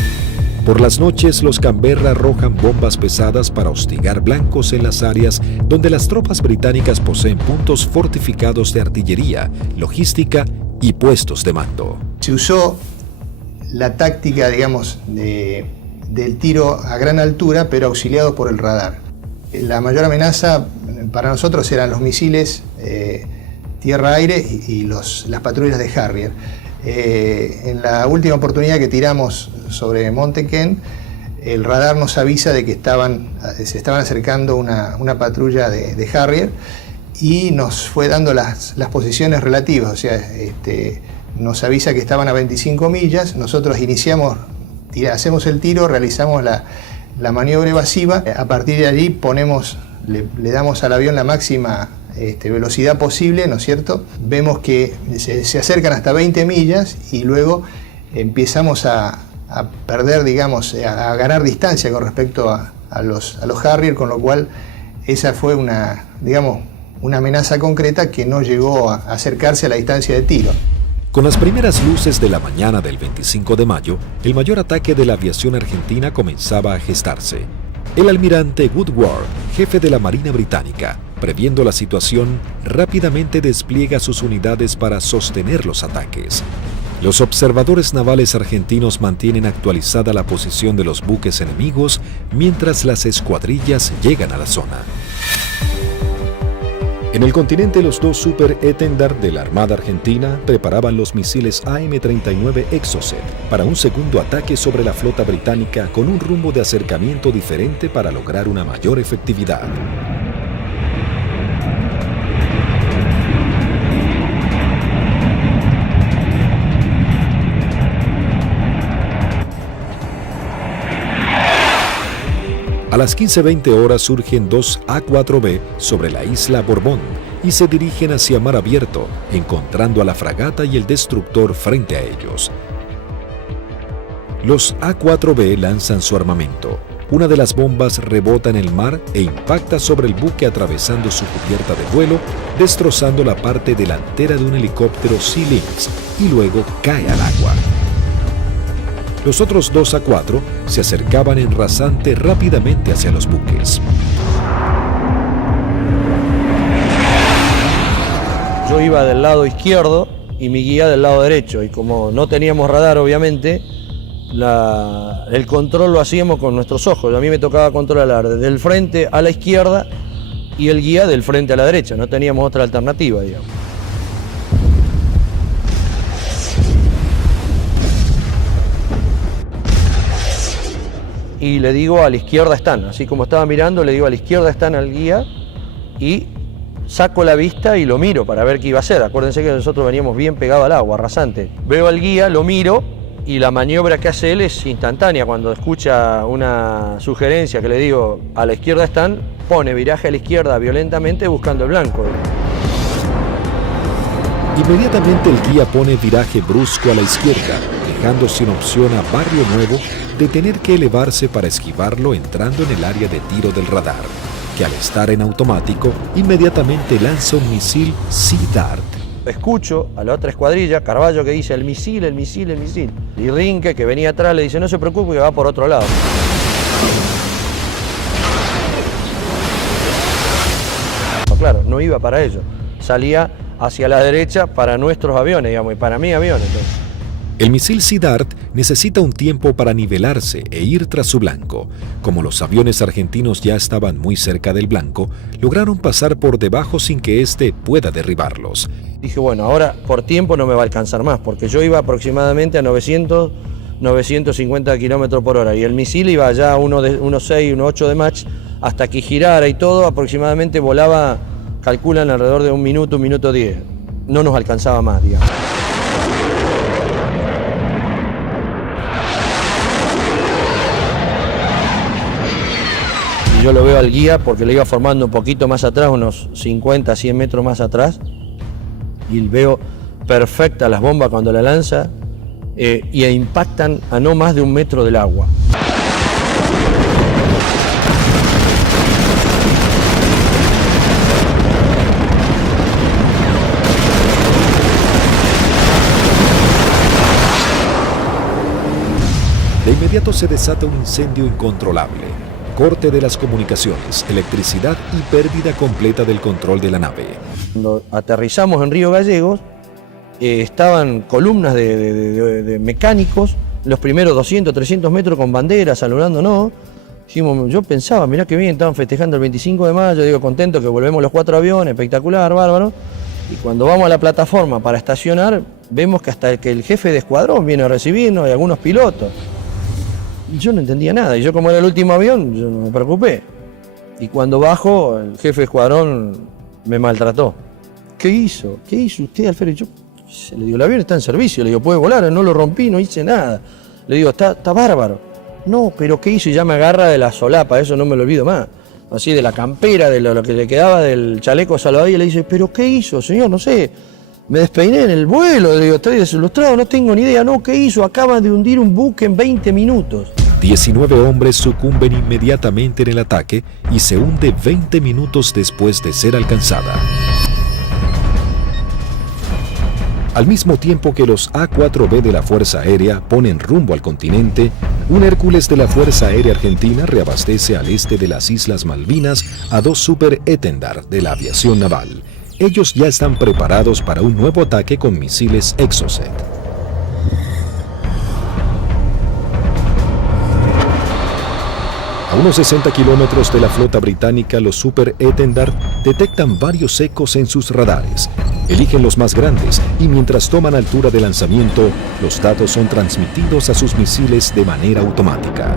Por las noches, los Canberra arrojan bombas pesadas para hostigar blancos en las áreas donde las tropas británicas poseen puntos fortificados de artillería, logística y puestos de mando. Se usó la táctica, digamos, del tiro a gran altura, pero auxiliado por el radar. La mayor amenaza para nosotros eran los misiles tierra-aire y las patrullas de Harrier. En la última oportunidad que tiramos sobre Monte Kent, el radar nos avisa de que se estaban acercando una patrulla de Harrier y nos fue dando las posiciones relativas, o sea, nos avisa que estaban a 25 millas, nosotros hacemos el tiro, realizamos la maniobra evasiva, a partir de allí le damos al avión la máxima velocidad posible, ¿no es cierto? Vemos que se acercan hasta 20 millas y luego empezamos a perder, digamos, a ganar distancia con respecto a los Harrier, con lo cual esa fue una amenaza concreta que no llegó a acercarse a la distancia de tiro. Con las primeras luces de la mañana del 25 de mayo, el mayor ataque de la aviación argentina comenzaba a gestarse. El almirante Woodward, jefe de la Marina Británica, previendo la situación, rápidamente despliega sus unidades para sostener los ataques. Los observadores navales argentinos mantienen actualizada la posición de los buques enemigos mientras las escuadrillas llegan a la zona. En el continente, los dos Super Étendard de la Armada Argentina preparaban los misiles AM-39 Exocet para un segundo ataque sobre la flota británica con un rumbo de acercamiento diferente para lograr una mayor efectividad. A las 15:20 horas surgen dos A4B sobre la isla Borbón y se dirigen hacia mar abierto, encontrando a la fragata y el destructor frente a ellos. Los A4B lanzan su armamento. Una de las bombas rebota en el mar e impacta sobre el buque atravesando su cubierta de vuelo, destrozando la parte delantera de un helicóptero Sea Lynx y luego cae al agua. Los otros dos A4 se acercaban en rasante rápidamente hacia los buques. Yo iba del lado izquierdo y mi guía del lado derecho, y como no teníamos radar obviamente, el control lo hacíamos con nuestros ojos. A mí me tocaba controlar desde el frente a la izquierda y el guía del frente a la derecha, no teníamos otra alternativa, digamos. Y le digo, a la izquierda están, así como estaba mirando, le digo, a la izquierda están al guía, y saco la vista y lo miro para ver qué iba a hacer. Acuérdense que nosotros veníamos bien pegados al agua, rasante. Veo al guía, lo miro, y la maniobra que hace él es instantánea. Cuando escucha una sugerencia que le digo, a la izquierda están, pone viraje a la izquierda violentamente buscando el blanco. Inmediatamente el guía pone viraje brusco a la izquierda, dejando sin opción a Barrio Nuevo de tener que elevarse para esquivarlo entrando en el área de tiro del radar, que al estar en automático, inmediatamente lanza un misil Sea Dart. Escucho a la otra escuadrilla, Carballo, que dice el misil, el misil, el misil. Y Rinque, que venía atrás, le dice, no se preocupe que va por otro lado. Claro, no iba para ellos. Salía hacia la derecha para nuestros aviones, digamos, y para mi avión. Entonces. El misil Sea Dart necesita un tiempo para nivelarse e ir tras su blanco. Como los aviones argentinos ya estaban muy cerca del blanco, lograron pasar por debajo sin que éste pueda derribarlos. Dije, bueno, ahora por tiempo no me va a alcanzar más, porque yo iba aproximadamente a 950 kilómetros por hora y el misil iba ya a 1.6, 1.8 de Mach, hasta que girara y todo, aproximadamente volaba, calculan alrededor de un minuto 10. No nos alcanzaba más, digamos. Yo lo veo al guía porque le iba formando un poquito más atrás, unos 50, 100 metros más atrás, y veo perfecta las bombas cuando la lanza y impactan a no más de 1 metro del agua. De inmediato se desata un incendio incontrolable. Corte de las comunicaciones, electricidad y pérdida completa del control de la nave. Cuando aterrizamos en Río Gallegos, estaban columnas de mecánicos, los primeros 200, 300 metros con banderas, saludándonos. Yo pensaba, mirá qué bien, estaban festejando el 25 de mayo, digo, contento que volvemos los 4 aviones, espectacular, bárbaro. Y cuando vamos a la plataforma para estacionar, vemos que hasta el jefe de escuadrón viene a recibirnos y algunos pilotos. Yo no entendía nada, y yo como era el último avión, yo no me preocupé. Y cuando bajo, el jefe de escuadrón me maltrató. ¿Qué hizo? ¿Qué hizo usted, Alfredo? Yo le digo, el avión está en servicio, le digo, puede volar, no lo rompí, no hice nada. Le digo, está bárbaro. No, pero ¿qué hizo? Y ya me agarra de la solapa, eso no me lo olvido más. Así de la campera, de lo que le quedaba del chaleco salvavidas, y le dice, ¿pero qué hizo, señor? No sé. Me despeiné en el vuelo, le digo, estoy desilustrado, no tengo ni idea. No, ¿qué hizo? Acaban de hundir un buque en 20 minutos. 19 hombres sucumben inmediatamente en el ataque y se hunde 20 minutos después de ser alcanzada. Al mismo tiempo que los A4B de la Fuerza Aérea ponen rumbo al continente, un Hércules de la Fuerza Aérea Argentina reabastece al este de las Islas Malvinas a 2 Super Étendard de la aviación naval. Ellos ya están preparados para un nuevo ataque con misiles Exocet. A unos 60 kilómetros de la flota británica, los Super Étendard detectan varios ecos en sus radares. Eligen los más grandes y mientras toman altura de lanzamiento, los datos son transmitidos a sus misiles de manera automática.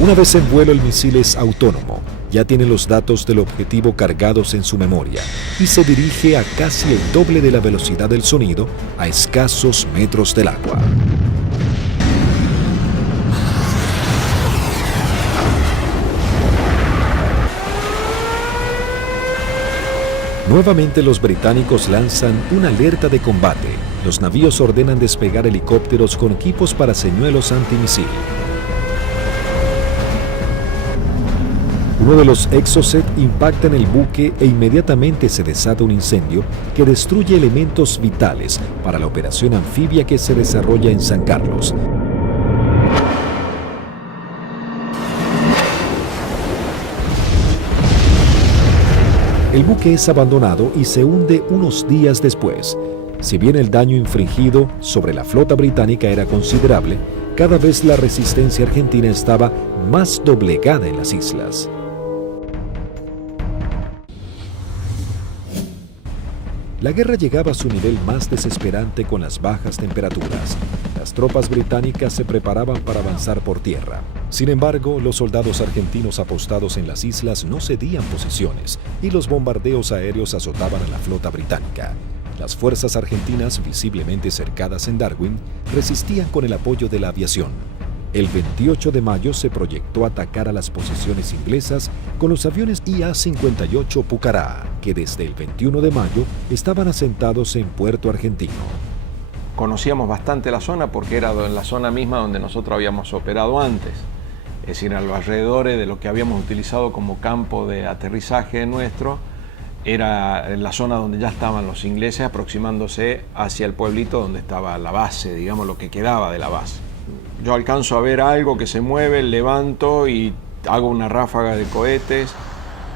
Una vez en vuelo, el misil es autónomo. ya tiene los datos del objetivo cargados en su memoria y se dirige a casi el doble de la velocidad del sonido a escasos metros del agua. Nuevamente los británicos lanzan una alerta de combate. Los navíos ordenan despegar helicópteros con equipos para señuelos antimisil. Uno de los Exocet impacta en el buque e inmediatamente se desata un incendio que destruye elementos vitales para la operación anfibia que se desarrolla en San Carlos. El buque es abandonado y se hunde unos días después. Si bien el daño infligido sobre la flota británica era considerable, cada vez la resistencia argentina estaba más doblegada en las islas. La guerra llegaba a su nivel más desesperante con las bajas temperaturas. Las tropas británicas se preparaban para avanzar por tierra. Sin embargo, los soldados argentinos apostados en las islas no cedían posiciones y los bombardeos aéreos azotaban a la flota británica. Las fuerzas argentinas, visiblemente cercadas en Darwin, resistían con el apoyo de la aviación. El 28 de mayo se proyectó atacar a las posiciones inglesas con los aviones IA-58 Pucará, que desde el 21 de mayo estaban asentados en Puerto Argentino. Conocíamos bastante la zona porque era en la zona misma donde nosotros habíamos operado antes. Es decir, a los alrededores de lo que habíamos utilizado como campo de aterrizaje nuestro, era en la zona donde ya estaban los ingleses aproximándose hacia el pueblito donde estaba la base, digamos, lo que quedaba de la base. Yo alcanzo a ver algo que se mueve, levanto y hago una ráfaga de cohetes,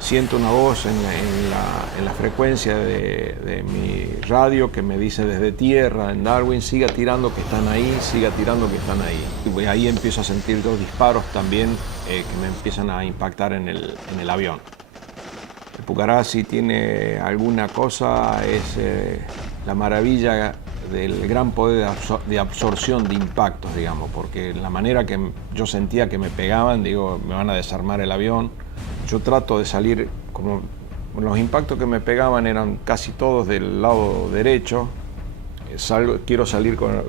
siento una voz en la frecuencia de mi radio que me dice desde tierra, en Darwin, siga tirando que están ahí, siga tirando que están ahí. Y ahí empiezo a sentir dos disparos también que me empiezan a impactar en el avión. El Pucará, si tiene alguna cosa, es la maravilla del gran poder de absorción de impactos, digamos, porque la manera que yo sentía que me pegaban, digo, me van a desarmar el avión. Yo trato de salir, como los impactos que me pegaban eran casi todos del lado derecho, quiero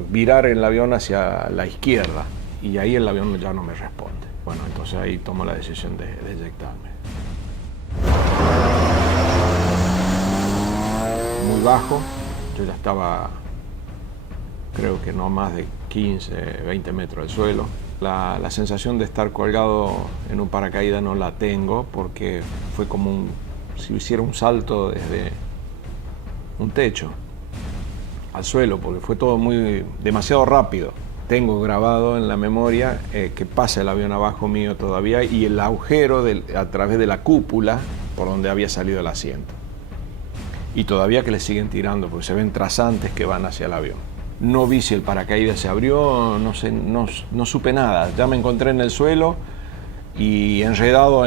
virar el avión hacia la izquierda y ahí el avión ya no me responde. Bueno, entonces ahí tomo la decisión de eyectarme. Muy bajo, yo ya estaba, creo que no más de 15, 20 metros del suelo. La sensación de estar colgado en un paracaídas no la tengo porque fue como si hiciera un salto desde un techo al suelo, porque fue todo demasiado rápido. Tengo grabado en la memoria que pasa el avión abajo mío todavía y el agujero a través de la cúpula por donde había salido el asiento. Y todavía que le siguen tirando porque se ven trazantes que van hacia el avión. No vi si el paracaídas se abrió, no sé, no supe nada. Ya me encontré en el suelo y enredado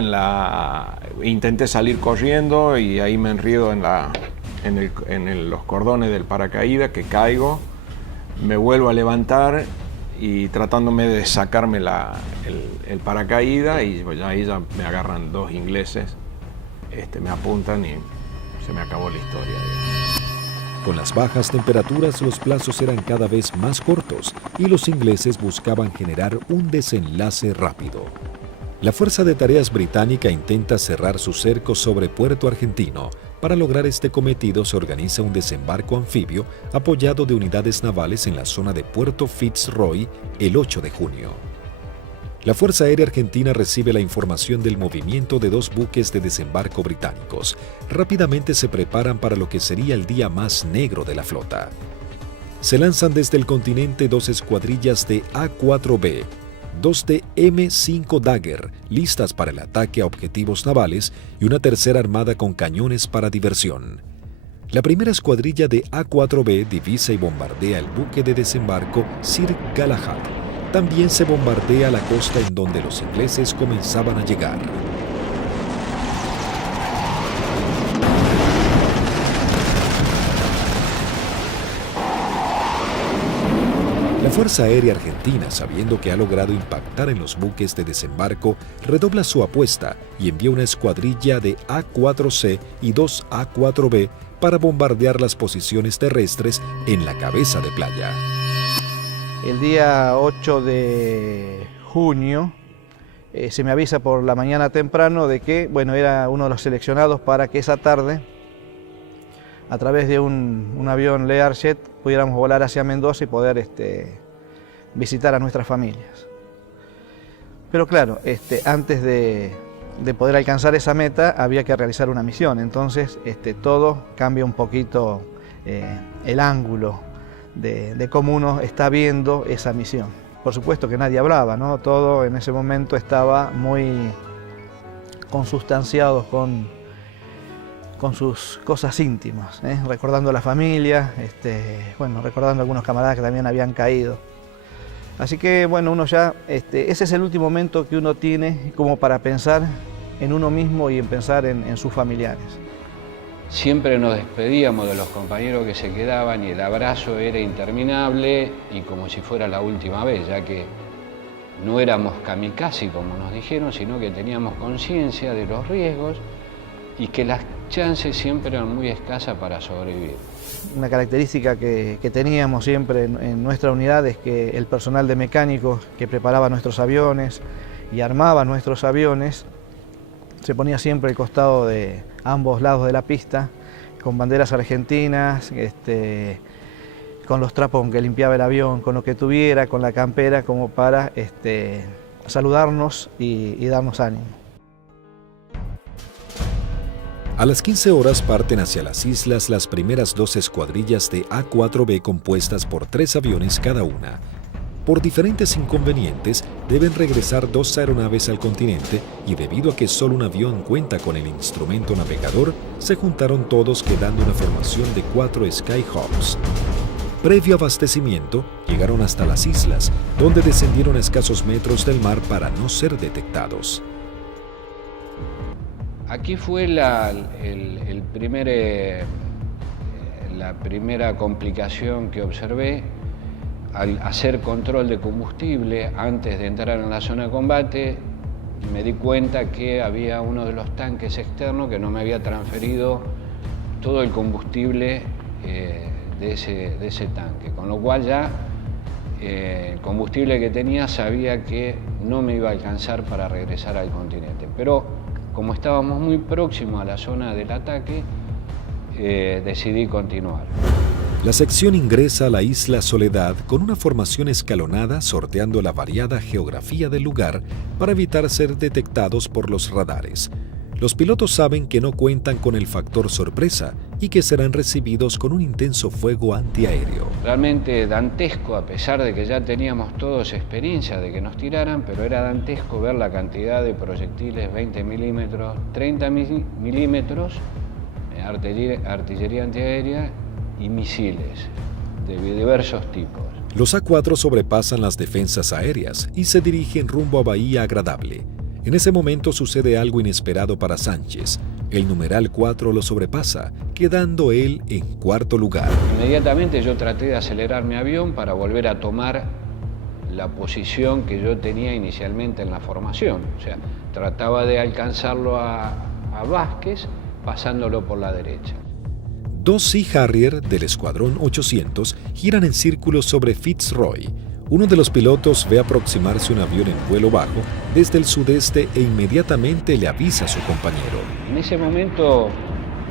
intenté salir corriendo y ahí me enredo en los cordones del paracaídas, que caigo, me vuelvo a levantar y tratándome de sacarme el paracaídas y pues ahí ya me agarran dos ingleses, me apuntan y se me acabó la historia. Con las bajas temperaturas, los plazos eran cada vez más cortos y los ingleses buscaban generar un desenlace rápido. La Fuerza de Tareas británica intenta cerrar su cerco sobre Puerto Argentino. Para lograr este cometido se organiza un desembarco anfibio apoyado de unidades navales en la zona de Puerto Fitzroy el 8 de junio. La Fuerza Aérea Argentina recibe la información del movimiento de dos buques de desembarco británicos. Rápidamente se preparan para lo que sería el día más negro de la flota. Se lanzan desde el continente dos escuadrillas de A4B, dos de M5 Dagger, listas para el ataque a objetivos navales, y una tercera armada con cañones para diversión. La primera escuadrilla de A4B divisa y bombardea el buque de desembarco Sir Galahad. También se bombardea la costa en donde los ingleses comenzaban a llegar. La Fuerza Aérea Argentina, sabiendo que ha logrado impactar en los buques de desembarco, redobla su apuesta y envía una escuadrilla de A-4C y 2 A-4B para bombardear las posiciones terrestres en la cabeza de playa. El día 8 de junio se me avisa por la mañana temprano de que, bueno, era uno de los seleccionados para que esa tarde, a través de un avión Learjet, pudiéramos volar hacia Mendoza y poder visitar a nuestras familias. Pero claro, antes de poder alcanzar esa meta había que realizar una misión, entonces todo cambia un poquito el ángulo de cómo uno está viendo esa misión. Por supuesto que nadie hablaba, ¿no? Todo en ese momento estaba muy consustanciado con sus cosas íntimas, recordando a la familia, bueno, recordando a algunos camaradas que también habían caído. Así que bueno, uno ya, ese es el último momento que uno tiene como para pensar en uno mismo y en pensar en sus familiares. Siempre nos despedíamos de los compañeros que se quedaban y el abrazo era interminable y como si fuera la última vez, ya que no éramos kamikaze como nos dijeron, sino que teníamos conciencia de los riesgos y que las chances siempre eran muy escasas para sobrevivir. Una característica que teníamos siempre en nuestra unidad es que el personal de mecánicos que preparaba nuestros aviones y armaba nuestros aviones se ponía siempre al costado de ambos lados de la pista, con banderas argentinas, con los trapos con que limpiaba el avión, con lo que tuviera, con la campera, como para saludarnos y darnos ánimo. A las 15 horas parten hacia las islas las primeras 2 escuadrillas de A-4B compuestas por 3 aviones cada una. Por diferentes inconvenientes, deben regresar 2 aeronaves al continente y debido a que solo un avión cuenta con el instrumento navegador, se juntaron todos quedando una formación de 4 Skyhawks. Previo abastecimiento, llegaron hasta las islas, donde descendieron a escasos metros del mar para no ser detectados. Aquí fue la primera complicación que observé. Al hacer control de combustible antes de entrar en la zona de combate, me di cuenta que había uno de los tanques externos que no me había transferido todo el combustible de ese tanque, con lo cual ya el combustible que tenía sabía que no me iba a alcanzar para regresar al continente. Pero como estábamos muy próximos a la zona del ataque, decidí continuar. La sección ingresa a la isla Soledad con una formación escalonada sorteando la variada geografía del lugar para evitar ser detectados por los radares. Los pilotos saben que no cuentan con el factor sorpresa y que serán recibidos con un intenso fuego antiaéreo. Realmente dantesco, a pesar de que ya teníamos todos experiencia de que nos tiraran, pero era dantesco ver la cantidad de proyectiles 20 milímetros, 30 milímetros, artillería antiaérea y misiles de diversos tipos. Los A-4 sobrepasan las defensas aéreas y se dirigen rumbo a Bahía Agradable. En ese momento sucede algo inesperado para Sánchez. El numeral 4 lo sobrepasa, quedando él en cuarto lugar. Inmediatamente yo traté de acelerar mi avión para volver a tomar la posición que yo tenía inicialmente en la formación. O sea, trataba de alcanzarlo a Vázquez pasándolo por la derecha. 2 Sea Harrier del Escuadrón 800 giran en círculo sobre Fitzroy. Uno de los pilotos ve aproximarse un avión en vuelo bajo desde el sudeste e inmediatamente le avisa a su compañero. En ese momento,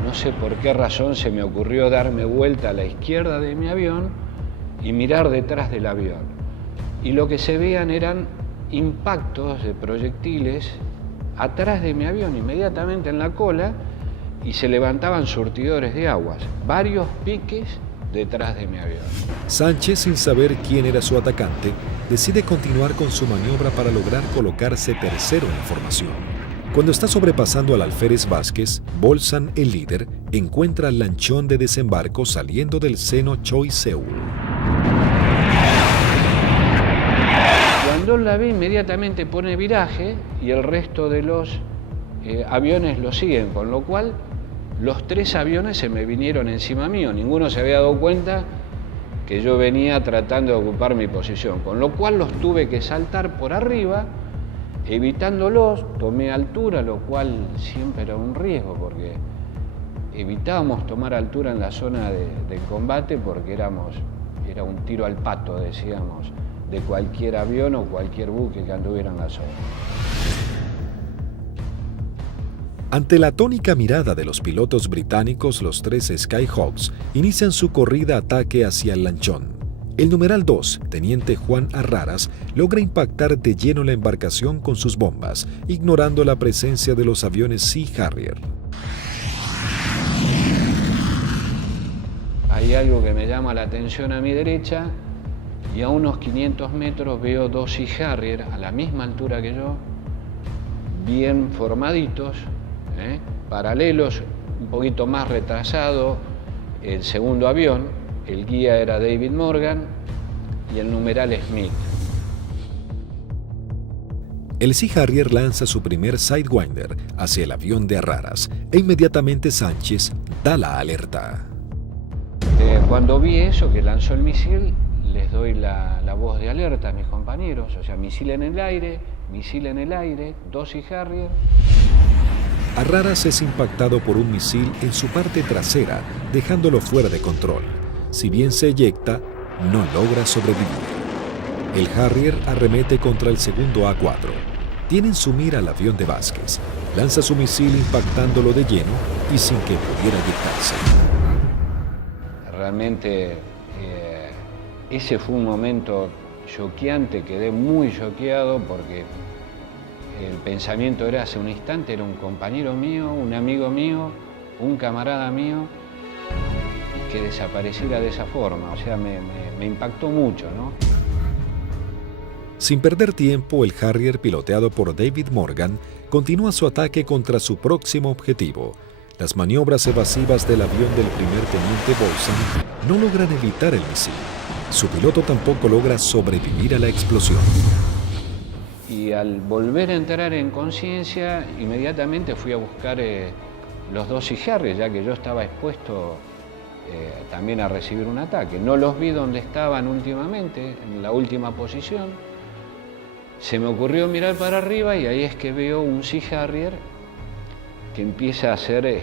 no sé por qué razón, se me ocurrió darme vuelta a la izquierda de mi avión y mirar detrás del avión. Y lo que se veían eran impactos de proyectiles atrás de mi avión, inmediatamente en la cola, y se levantaban surtidores de aguas, varios piques detrás de mi avión. Sánchez, sin saber quién era su atacante, decide continuar con su maniobra para lograr colocarse tercero en la formación. Cuando está sobrepasando al alférez Vázquez, Bolsan, el líder, encuentra al lanchón de desembarco saliendo del seno Choi Seul. Cuando la ve, inmediatamente pone viraje y el resto de los aviones lo siguen, con lo cual los 3 aviones se me vinieron encima mío. Ninguno se había dado cuenta que yo venía tratando de ocupar mi posición, con lo cual los tuve que saltar por arriba, evitándolos, tomé altura, lo cual siempre era un riesgo porque evitábamos tomar altura en la zona del combate porque era un tiro al pato, decíamos, de cualquier avión o cualquier buque que anduviera en la zona. Ante la atónica mirada de los pilotos británicos, los 3 Skyhawks inician su corrida-ataque hacia el lanchón. El numeral 2, teniente Juan Arraras, logra impactar de lleno la embarcación con sus bombas, ignorando la presencia de los aviones Sea Harrier. Hay algo que me llama la atención a mi derecha y a unos 500 metros veo 2 Sea Harrier a la misma altura que yo, bien formaditos, paralelos, un poquito más retrasado el segundo avión, el guía era David Morgan y el numeral Smith. El Sea Harrier lanza su primer Sidewinder hacia el avión de Arraras e inmediatamente Sánchez da la alerta. Cuando vi eso, que lanzó el misil, les doy la voz de alerta a mis compañeros, o sea, misil en el aire, 2 Sea Harrier. Arraras es impactado por un misil en su parte trasera, dejándolo fuera de control. Si bien se eyecta, no logra sobrevivir. El Harrier arremete contra el segundo A4. Tiene en su mira al avión de Vázquez. Lanza su misil impactándolo de lleno y sin que pudiera eyectarse. Realmente ese fue un momento choqueante, quedé muy choqueado porque el pensamiento era hace un instante, era un compañero mío, un amigo mío, un camarada mío, que desapareciera de esa forma, o sea, me impactó mucho, ¿no? Sin perder tiempo, el Harrier, piloteado por David Morgan, continúa su ataque contra su próximo objetivo. Las maniobras evasivas del avión del primer teniente Bolson no logran evitar el misil. Su piloto tampoco logra sobrevivir a la explosión. Y al volver a entrar en conciencia, inmediatamente fui a buscar los 2 Sea Harrier, ya que yo estaba expuesto también a recibir un ataque. No los vi donde estaban últimamente, en la última posición. Se me ocurrió mirar para arriba y ahí es que veo un Sea Harrier que empieza a hacer,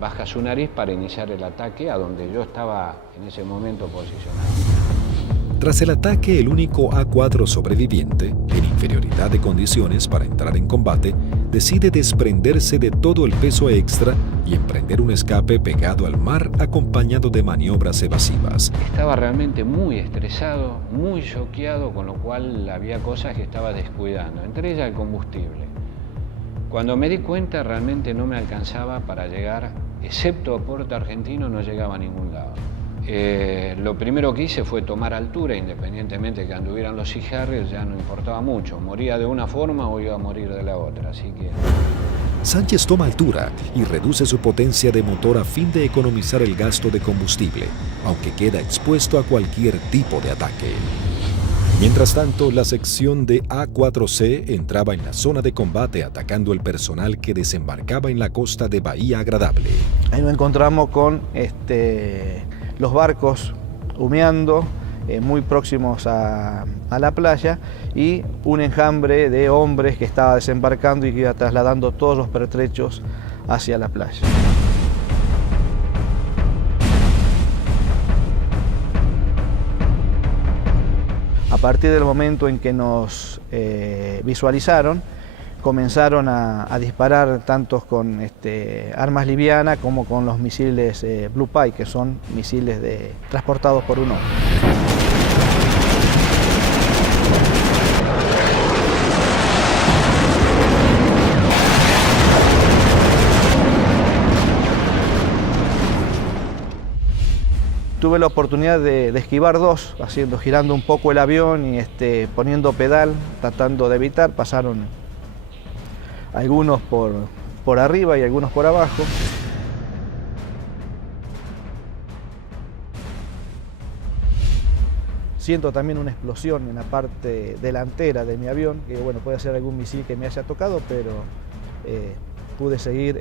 baja su nariz para iniciar el ataque a donde yo estaba en ese momento posicionado. Tras el ataque, el único A4 sobreviviente, en inferioridad de condiciones para entrar en combate, decide desprenderse de todo el peso extra y emprender un escape pegado al mar acompañado de maniobras evasivas. Estaba realmente muy estresado, muy choqueado, con lo cual había cosas que estaba descuidando, entre ellas el combustible. Cuando me di cuenta, realmente no me alcanzaba para llegar, excepto a Puerto Argentino, no llegaba a ningún lado. Lo primero que hice fue tomar altura, independientemente de que anduvieran los Sea Harrier, ya no importaba mucho. Moría de una forma o iba a morir de la otra, así que... Sánchez toma altura y reduce su potencia de motor a fin de economizar el gasto de combustible, aunque queda expuesto a cualquier tipo de ataque. Mientras tanto, la sección de A4C entraba en la zona de combate atacando el personal que desembarcaba en la costa de Bahía Agradable. Ahí nos encontramos con los barcos humeando, muy próximos a la playa, y un enjambre de hombres que estaba desembarcando y que iba trasladando todos los pertrechos hacia la playa. A partir del momento en que nos visualizaron, comenzaron a disparar tanto con armas livianas como con los misiles Blue Pie, que son misiles transportados por un hombre. Tuve la oportunidad de esquivar 2, girando un poco el avión y poniendo pedal, tratando de evitar. Pasaron algunos por arriba y algunos por abajo. Siento también una explosión en la parte delantera de mi avión, que bueno, puede ser algún misil que me haya tocado, pero pude seguir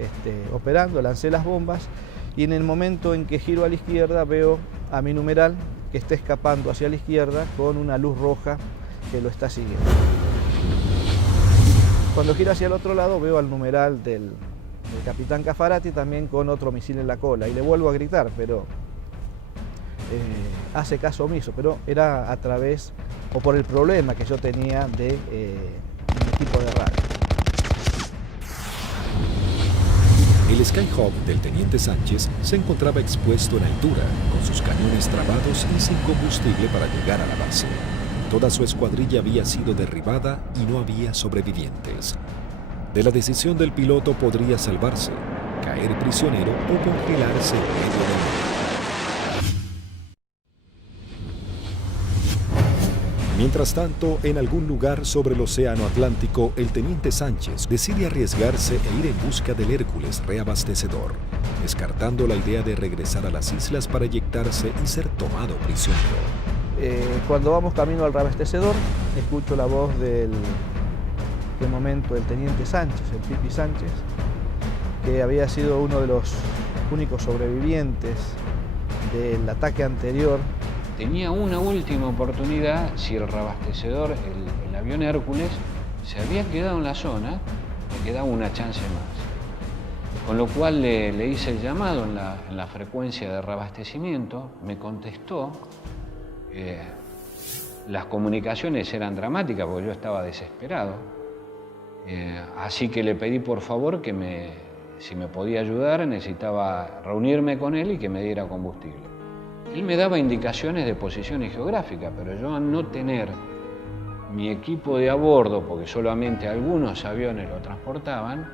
operando, lancé las bombas y en el momento en que giro a la izquierda veo a mi numeral que está escapando hacia la izquierda con una luz roja que lo está siguiendo. Cuando gira hacia el otro lado veo al numeral del capitán Caffarati también con otro misil en la cola y le vuelvo a gritar, pero hace caso omiso, pero era a través o por el problema que yo tenía de mi equipo de radio. El Skyhawk del teniente Sánchez se encontraba expuesto en altura, con sus cañones trabados y sin combustible para llegar a la base. Toda su escuadrilla había sido derribada y no había sobrevivientes. De la decisión del piloto podría salvarse, caer prisionero o congelarse en medio del mar. Mientras tanto, en algún lugar sobre el océano Atlántico, el teniente Sánchez decide arriesgarse e ir en busca del Hércules reabastecedor, descartando la idea de regresar a las islas para eyectarse y ser tomado prisionero. Cuando vamos camino al reabastecedor, escucho la voz del momento del teniente Sánchez, el Pipi Sánchez, que había sido uno de los únicos sobrevivientes del ataque anterior. Tenía una última oportunidad si el reabastecedor, el avión Hércules, se había quedado en la zona, le quedaba una chance más. Con lo cual le hice el llamado en la frecuencia de reabastecimiento, me contestó. Las comunicaciones eran dramáticas porque yo estaba desesperado. Así que le pedí por favor que si me podía ayudar, necesitaba reunirme con él y que me diera combustible. Él me daba indicaciones de posiciones geográficas, pero yo al no tener mi equipo de a bordo, porque solamente algunos aviones lo transportaban,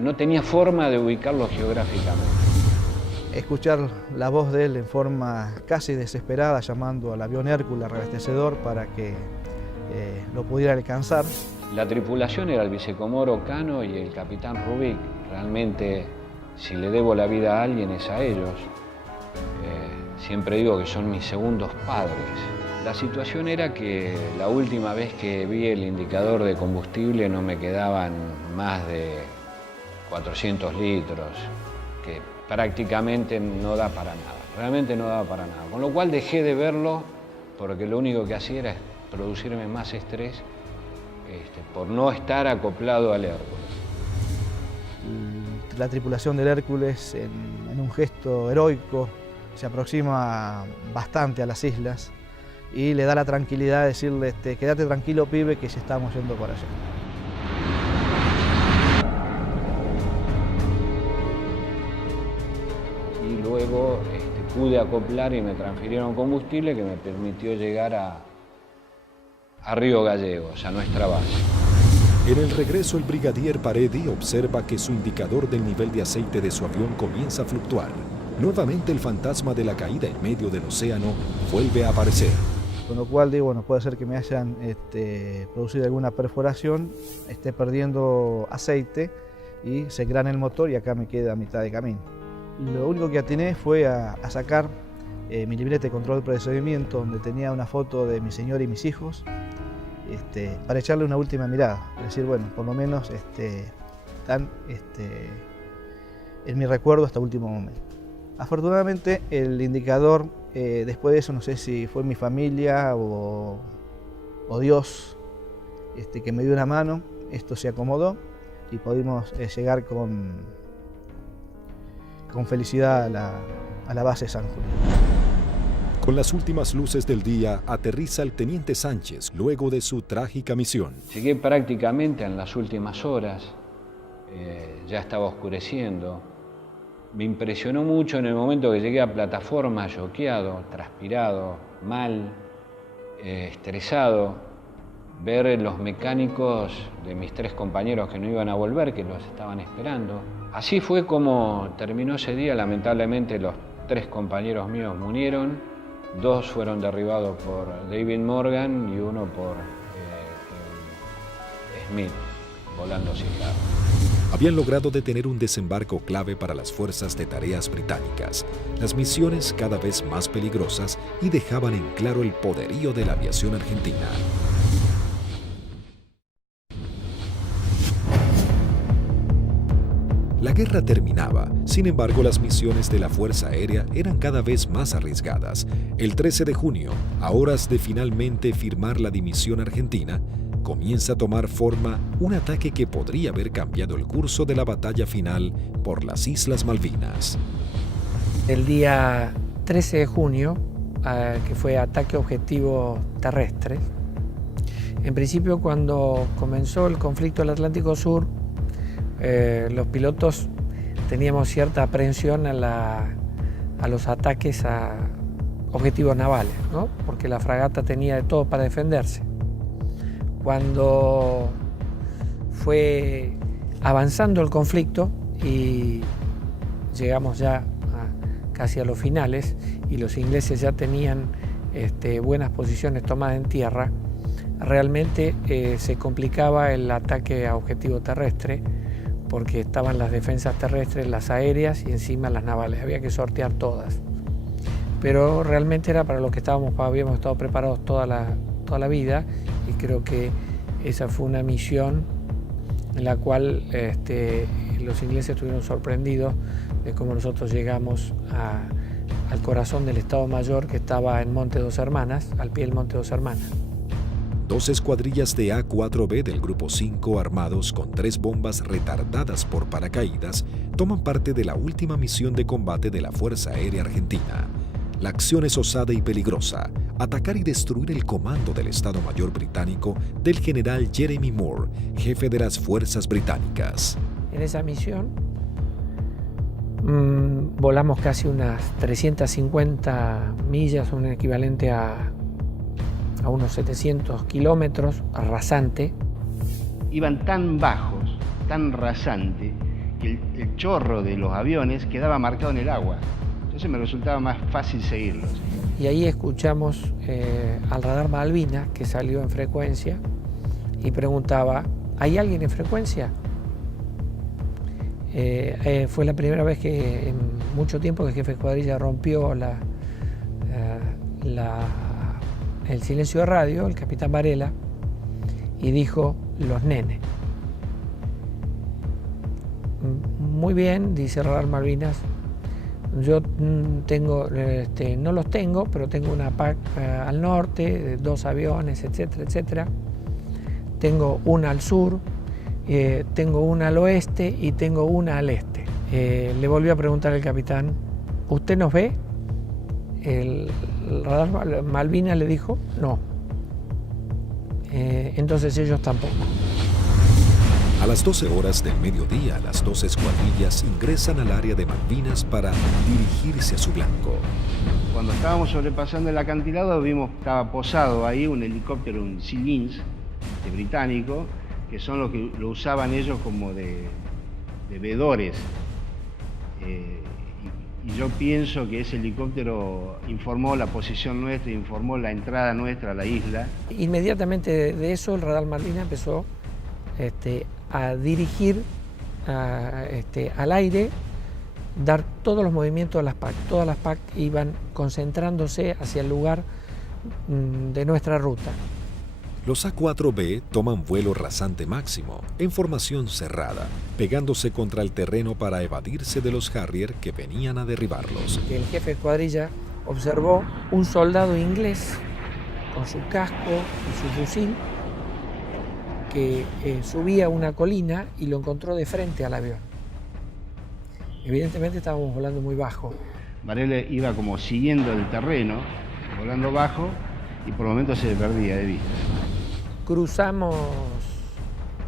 no tenía forma de ubicarlo geográficamente. Escuchar la voz de él en forma casi desesperada, llamando al avión Hércules reabastecedor para que lo pudiera alcanzar. La tripulación era el vicecomoro Cano y el capitán Rubik. Realmente, si le debo la vida a alguien es a ellos. Siempre digo que son mis segundos padres. La situación era que la última vez que vi el indicador de combustible no me quedaban más de 400 litros, que prácticamente no da para nada, realmente no daba para nada. Con lo cual dejé de verlo porque lo único que hacía era producirme más estrés por no estar acoplado al Hércules. La tripulación del Hércules, en un gesto heroico, se aproxima bastante a las islas y le da la tranquilidad de decirle, quédate tranquilo, pibe, que ya estamos yendo por allá. Y luego pude acoplar y me transfirieron combustible que me permitió llegar a Río Gallegos, a nuestra base. En el regreso, el brigadier Paredi observa que su indicador del nivel de aceite de su avión comienza a fluctuar. Nuevamente el fantasma de la caída en medio del océano vuelve a aparecer. Con lo cual digo, bueno, puede ser que me hayan producido alguna perforación, esté perdiendo aceite y se engrana el motor y acá me queda a mitad de camino. Lo único que atiné fue a sacar mi libreta de control de procedimiento donde tenía una foto de mi señora y mis hijos para echarle una última mirada. Es decir, bueno, por lo menos están en mi recuerdo hasta el último momento. Afortunadamente el indicador, después de eso no sé si fue mi familia o Dios que me dio una mano, esto se acomodó y pudimos llegar con felicidad a la base San Julián. Con las últimas luces del día aterriza el teniente Sánchez luego de su trágica misión. Llegué prácticamente en las últimas horas, ya estaba oscureciendo. Me impresionó mucho en el momento que llegué a plataforma, choqueado, transpirado, mal, estresado, ver los mecánicos de mis 3 compañeros que no iban a volver, que los estaban esperando. Así fue como terminó ese día. Lamentablemente los 3 compañeros míos murieron, 2 fueron derribados por David Morgan y 1 por Smith, volando cifrado. Habían logrado detener un desembarco clave para las fuerzas de tareas británicas, las misiones cada vez más peligrosas y dejaban en claro el poderío de la aviación argentina. La guerra terminaba, sin embargo las misiones de la Fuerza Aérea eran cada vez más arriesgadas. El 13 de junio, a horas de finalmente firmar la dimisión argentina, comienza a tomar forma un ataque que podría haber cambiado el curso de la batalla final por las Islas Malvinas. El día 13 de junio, que fue ataque objetivo terrestre, en principio cuando comenzó el conflicto del Atlántico Sur, los pilotos teníamos cierta aprehensión a los ataques a objetivos navales, ¿no? Porque la fragata tenía de todo para defenderse. Cuando fue avanzando el conflicto y llegamos ya casi a los finales y los ingleses ya tenían buenas posiciones tomadas en tierra, realmente se complicaba el ataque a objetivo terrestre porque estaban las defensas terrestres, las aéreas y encima las navales. Había que sortear todas. Pero realmente era para lo que habíamos estado preparados toda la vida y creo que esa fue una misión en la cual los ingleses estuvieron sorprendidos de cómo nosotros llegamos al corazón del Estado Mayor que estaba en Monte Dos Hermanas, al pie del Monte Dos Hermanas. 2 escuadrillas de A-4B del Grupo 5 armados con 3 bombas retardadas por paracaídas toman parte de la última misión de combate de la Fuerza Aérea Argentina. La acción es osada y peligrosa, atacar y destruir el comando del Estado Mayor británico del general Jeremy Moore, jefe de las fuerzas británicas. En esa misión volamos casi unas 350 millas, un equivalente a unos 700 kilómetros, rasante. Iban tan bajos, tan rasante, que el chorro de los aviones quedaba marcado en el agua. Entonces me resultaba más fácil seguirlos. Y ahí escuchamos al radar Malvinas, que salió en frecuencia, y preguntaba, ¿hay alguien en frecuencia? Fue la primera vez que en mucho tiempo que el jefe de escuadrilla rompió el silencio de radio, el capitán Varela, y dijo, los nenes. Muy bien, dice Radar Malvinas, yo tengo, no los tengo, pero tengo una PAC al norte, 2 aviones, etcétera, etcétera. Tengo una al sur, tengo una al oeste y tengo una al este. Le volvió a preguntar el capitán, ¿usted nos ve? El radar Malvinas le dijo, no. Entonces ellos tampoco. A las 12 horas del mediodía, las 2 escuadrillas ingresan al área de Malvinas para dirigirse a su blanco. Cuando estábamos sobrepasando el acantilado, vimos que estaba posado ahí un helicóptero, un Sea Lynx británico, que son los que lo usaban ellos como de vedores. Y yo pienso que ese helicóptero informó la posición nuestra, informó la entrada nuestra a la isla. Inmediatamente de eso el radar Malvinas empezó a dirigir al aire, dar todos los movimientos de las PAC. Todas las PAC iban concentrándose hacia el lugar de nuestra ruta. Los A-4B toman vuelo rasante máximo, en formación cerrada, pegándose contra el terreno para evadirse de los Harrier que venían a derribarlos. El jefe de escuadrilla observó un soldado inglés con su casco y su fusil que subía una colina y lo encontró de frente al avión. Evidentemente estábamos volando muy bajo. Varela iba como siguiendo el terreno, volando bajo, y por momentos se perdía de vista. Cruzamos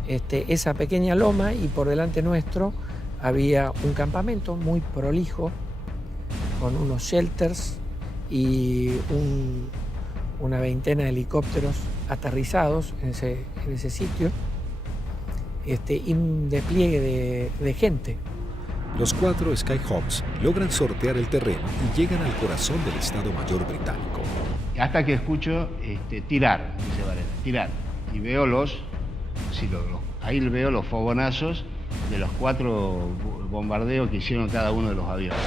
esa pequeña loma y por delante nuestro había un campamento muy prolijo con unos shelters y una veintena de helicópteros aterrizados en ese sitio y un despliegue de gente. Los 4 Skyhawks logran sortear el terreno y llegan al corazón del Estado Mayor británico. Hasta que escucho tirar, dice Varela, tirar. Y veo ahí veo los fogonazos de los 4 bombardeos que hicieron cada uno de los aviones.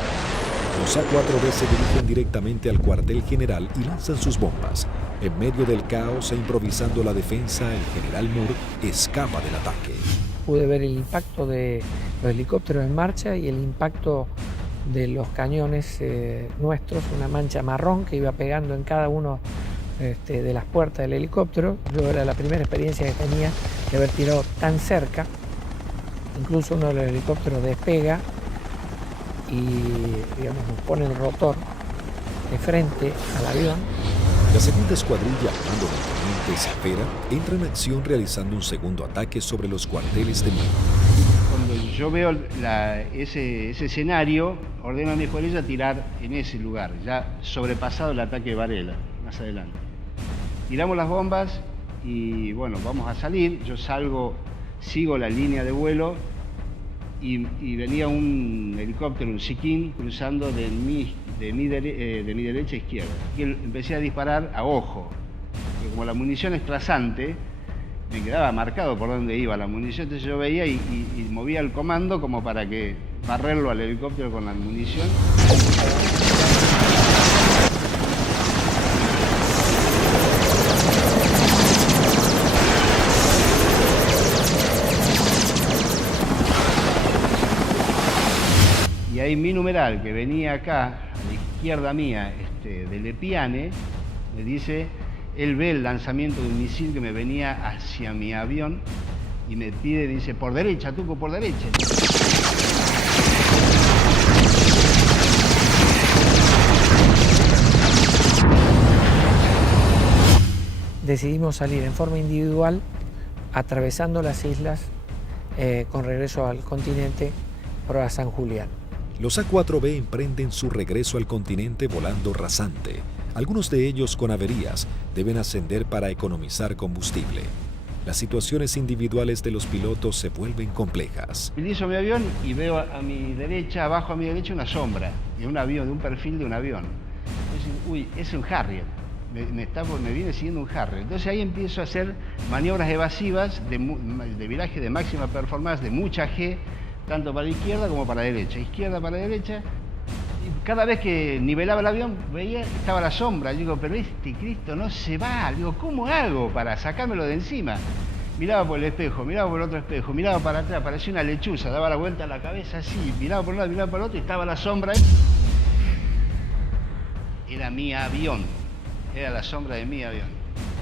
Los A-4B se dirigen directamente al cuartel general y lanzan sus bombas. En medio del caos e improvisando la defensa, el general Moore escapa del ataque. pude ver el impacto de los helicópteros en marcha y el impacto de los cañones nuestros, una mancha marrón que iba pegando en cada uno de las puertas del helicóptero. Yo era la primera experiencia que tenía de haber tirado tan cerca. Incluso uno de los helicópteros despega y, digamos, nos pone el rotor de frente al avión. La segunda escuadrilla, al mando del teniente Cepeda, entra en acción realizando un segundo ataque sobre los cuarteles de mando. Cuando yo veo ese escenario, ordeno a mi escuadrilla tirar en ese lugar, ya sobrepasado el ataque de Varela, más adelante. Tiramos las bombas y bueno, vamos a salir. Yo salgo, sigo la línea de vuelo y venía un helicóptero, un Siquín, cruzando de mi derecha a izquierda. Y empecé a disparar a ojo, porque como la munición es trazante, me quedaba marcado por dónde iba la munición, entonces yo veía y movía el comando como para que barrerlo al helicóptero con la munición. Y ahí mi numeral, que venía acá, a la izquierda mía, de Lepiane, me dice, él ve el lanzamiento de un misil que me venía hacia mi avión y me pide, dice, por derecha, Tuco, por derecha. Decidimos salir en forma individual, atravesando las islas con regreso al continente por a San Julián. Los A4B emprenden su regreso al continente volando rasante. Algunos de ellos con averías deben ascender para economizar combustible. Las situaciones individuales de los pilotos se vuelven complejas. Utilizo mi avión y veo a mi derecha, abajo a mi derecha, una sombra de un avión, de un perfil de un avión. Entonces, uy, es un Harrier. Me viene siguiendo un Harrier. Entonces ahí empiezo a hacer maniobras evasivas de viraje de máxima performance, de mucha G, tanto para la izquierda como para la derecha. Izquierda para la derecha. Y cada vez que nivelaba el avión, veía que estaba la sombra. Digo, pero este Cristo no se va. Digo, ¿cómo hago para sacármelo de encima? Miraba por el espejo, miraba por el otro espejo, miraba para atrás, parecía una lechuza, daba la vuelta a la cabeza así, miraba por un lado, miraba por el otro y estaba la sombra. Era mi avión, era la sombra de mi avión.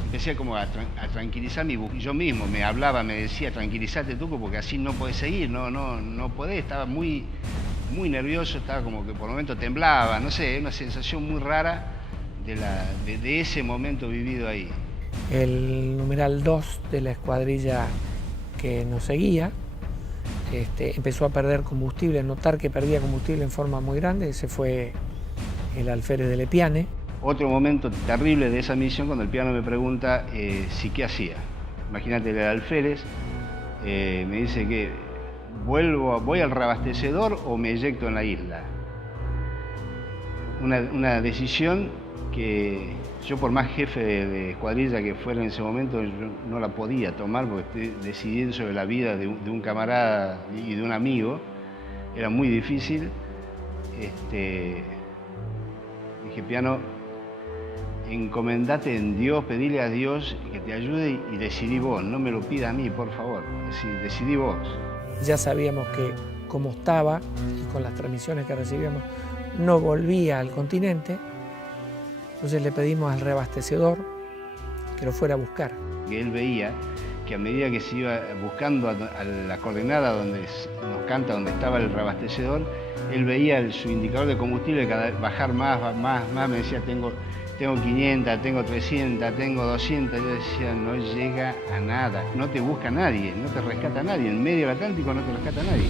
Empecé como a tranquilizar yo mismo, me hablaba, me decía, tranquilízate Tuco, porque así no podés seguir, no podés, estaba muy nervioso, estaba como que por momentos temblaba, no sé, una sensación muy rara de ese momento vivido ahí. El numeral 2 de la escuadrilla que nos seguía empezó a perder combustible, a notar que perdía combustible en forma muy grande. Ese fue el alférez de Lepiane. Otro momento terrible de esa misión, cuando el piano me pregunta si qué hacía. Imagínate, el alférez me dice que voy al reabastecedor o me eyecto en la isla. Una decisión que yo, por más jefe de escuadrilla que fuera en ese momento, yo no la podía tomar porque estoy decidiendo sobre la vida de un camarada y de un amigo. Era muy difícil. Dije, piano, encomendate en Dios, pedile a Dios que te ayude y decidí vos, no me lo pida a mí, por favor, decidí vos. Ya sabíamos que como estaba y con las transmisiones que recibíamos no volvía al continente, entonces le pedimos al reabastecedor que lo fuera a buscar. Que él veía que a medida que se iba buscando a la coordenada donde nos canta, donde estaba el reabastecedor, él veía su indicador de combustible cada vez bajar más, me decía, tengo 500, tengo 300, tengo 200, yo decía, no llega a nada, no te busca nadie, no te rescata nadie, en medio del Atlántico no te rescata nadie.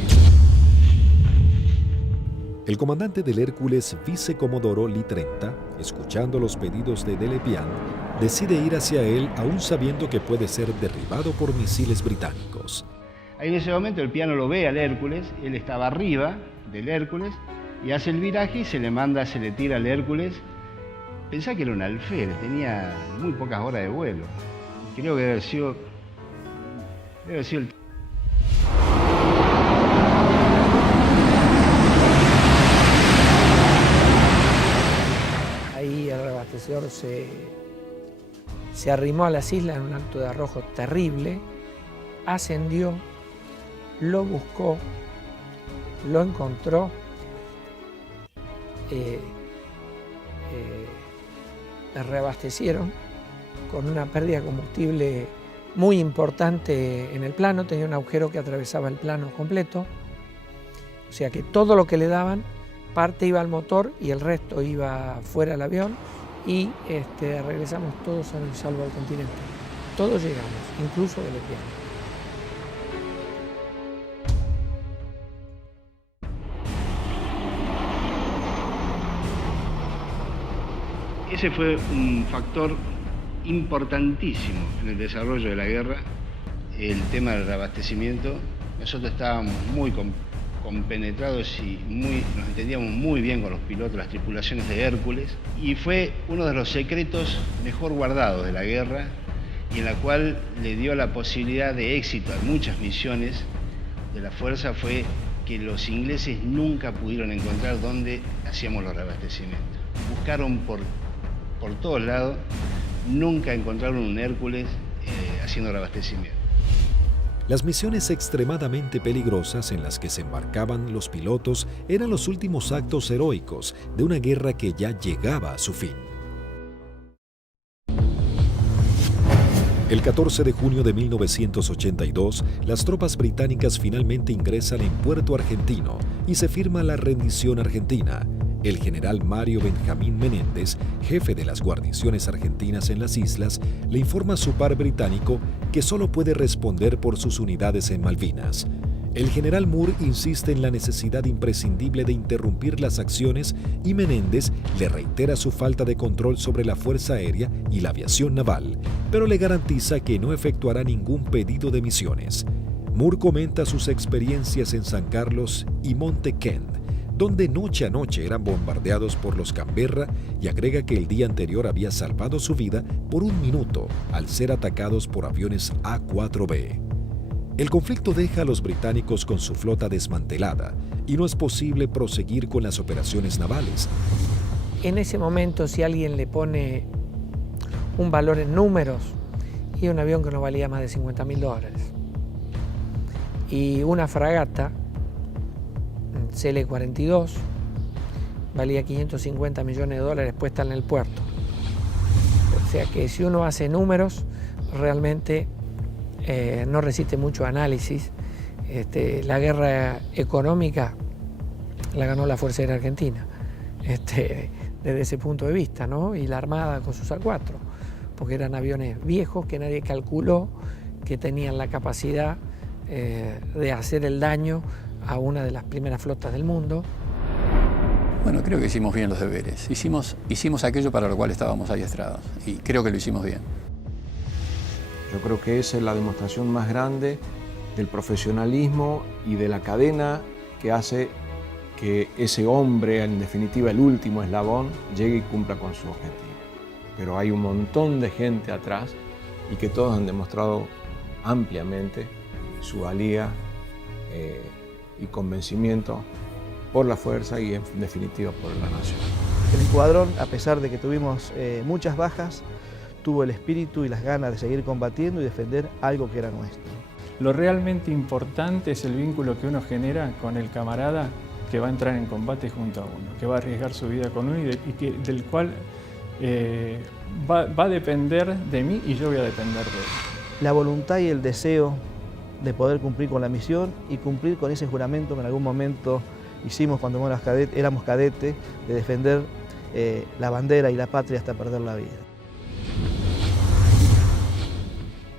El comandante del Hércules, vicecomodoro Lee 30, escuchando los pedidos de Lepiane, decide ir hacia él aún sabiendo que puede ser derribado por misiles británicos. Ahí en ese momento el piano lo ve al Hércules, él estaba arriba del Hércules y hace el viraje y se le tira al Hércules. Pensá que era un alférez, tenía muy pocas horas de vuelo. Creo que debe haber sido el... Ahí el reabastecedor se arrimó a las islas en un acto de arrojo terrible, ascendió lo buscó, lo encontró, reabastecieron con una pérdida de combustible muy importante en el plano, tenía un agujero que atravesaba el plano completo, o sea que todo lo que le daban, parte iba al motor y el resto iba fuera del avión, y regresamos todos sanos y salvos al continente. Todos llegamos, incluso de lesbianos. Ese fue un factor importantísimo en el desarrollo de la guerra, el tema del reabastecimiento. Nosotros estábamos muy compenetrados y nos entendíamos muy bien con los pilotos, las tripulaciones de Hércules, y fue uno de los secretos mejor guardados de la guerra y en la cual le dio la posibilidad de éxito a muchas misiones de la Fuerza, fue que los ingleses nunca pudieron encontrar dónde hacíamos los reabastecimientos. Buscaron por todos lados, nunca encontraron un Hércules haciendo reabastecimiento. Las misiones extremadamente peligrosas en las que se embarcaban los pilotos eran los últimos actos heroicos de una guerra que ya llegaba a su fin. El 14 de junio de 1982, las tropas británicas finalmente ingresan en Puerto Argentino y se firma la rendición argentina. El general Mario Benjamín Menéndez, jefe de las guarniciones argentinas en las islas, le informa a su par británico que solo puede responder por sus unidades en Malvinas. El general Moore insiste en la necesidad imprescindible de interrumpir las acciones y Menéndez le reitera su falta de control sobre la Fuerza Aérea y la aviación naval, pero le garantiza que no efectuará ningún pedido de misiones. Moore comenta sus experiencias en San Carlos y Monte Kent, donde noche a noche eran bombardeados por los Canberra, y agrega que el día anterior había salvado su vida por un minuto al ser atacados por aviones A-4B. El conflicto deja a los británicos con su flota desmantelada y no es posible proseguir con las operaciones navales. En ese momento, si alguien le pone un valor en números, y un avión que no valía más de $50.000, y una fragata CL-42 valía $550 millones puesta en el puerto. O sea que si uno hace números, realmente no resiste mucho análisis. La guerra económica la ganó la Fuerza Aérea Argentina, desde ese punto de vista, ¿no? Y la Armada con sus A4, porque eran aviones viejos que nadie calculó que tenían la capacidad de hacer el daño a una de las primeras flotas del mundo. Bueno, creo que hicimos bien los deberes. Hicimos aquello para lo cual estábamos adiestrados y creo que lo hicimos bien. Yo creo que esa es la demostración más grande del profesionalismo y de la cadena que hace que ese hombre, en definitiva el último eslabón, llegue y cumpla con su objetivo. Pero hay un montón de gente atrás y que todos han demostrado ampliamente su valía y convencimiento por la fuerza y en definitiva por la nación. El escuadrón, a pesar de que tuvimos muchas bajas, tuvo el espíritu y las ganas de seguir combatiendo y defender algo que era nuestro. Lo realmente importante es el vínculo que uno genera con el camarada que va a entrar en combate junto a uno, que va a arriesgar su vida con uno y del cual va a depender de mí y yo voy a depender de él. La voluntad y el deseo de poder cumplir con la misión y cumplir con ese juramento que en algún momento hicimos cuando éramos cadetes, de defender la bandera y la patria hasta perder la vida.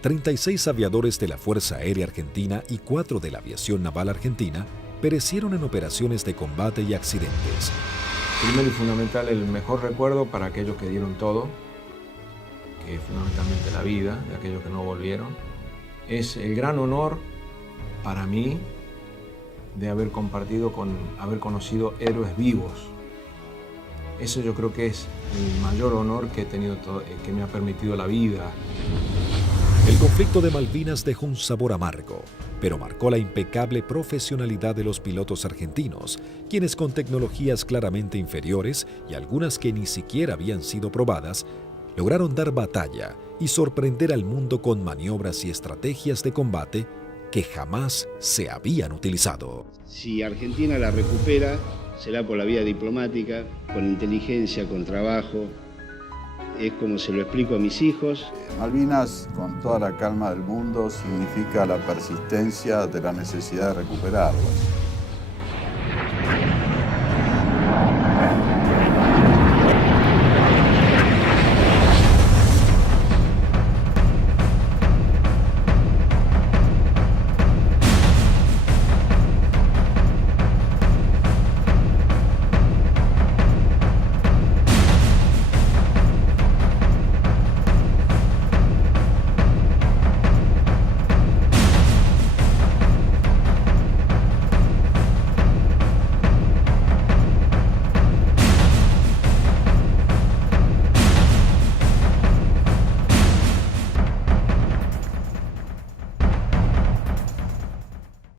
36 aviadores de la Fuerza Aérea Argentina y 4 de la Aviación Naval Argentina perecieron en operaciones de combate y accidentes. Primero y fundamental, el mejor recuerdo para aquellos que dieron todo, que es fundamentalmente la vida de aquellos que no volvieron. Es el gran honor para mí de haber haber conocido héroes vivos. Eso yo creo que es el mayor honor que he tenido, que me ha permitido la vida. El conflicto de Malvinas dejó un sabor amargo, pero marcó la impecable profesionalidad de los pilotos argentinos, quienes con tecnologías claramente inferiores y algunas que ni siquiera habían sido probadas, lograron dar batalla y sorprender al mundo con maniobras y estrategias de combate que jamás se habían utilizado. Si Argentina la recupera, será por la vía diplomática, con inteligencia, con trabajo. Es como se lo explico a mis hijos. Malvinas, con toda la calma del mundo, significa la persistencia de la necesidad de recuperarlas.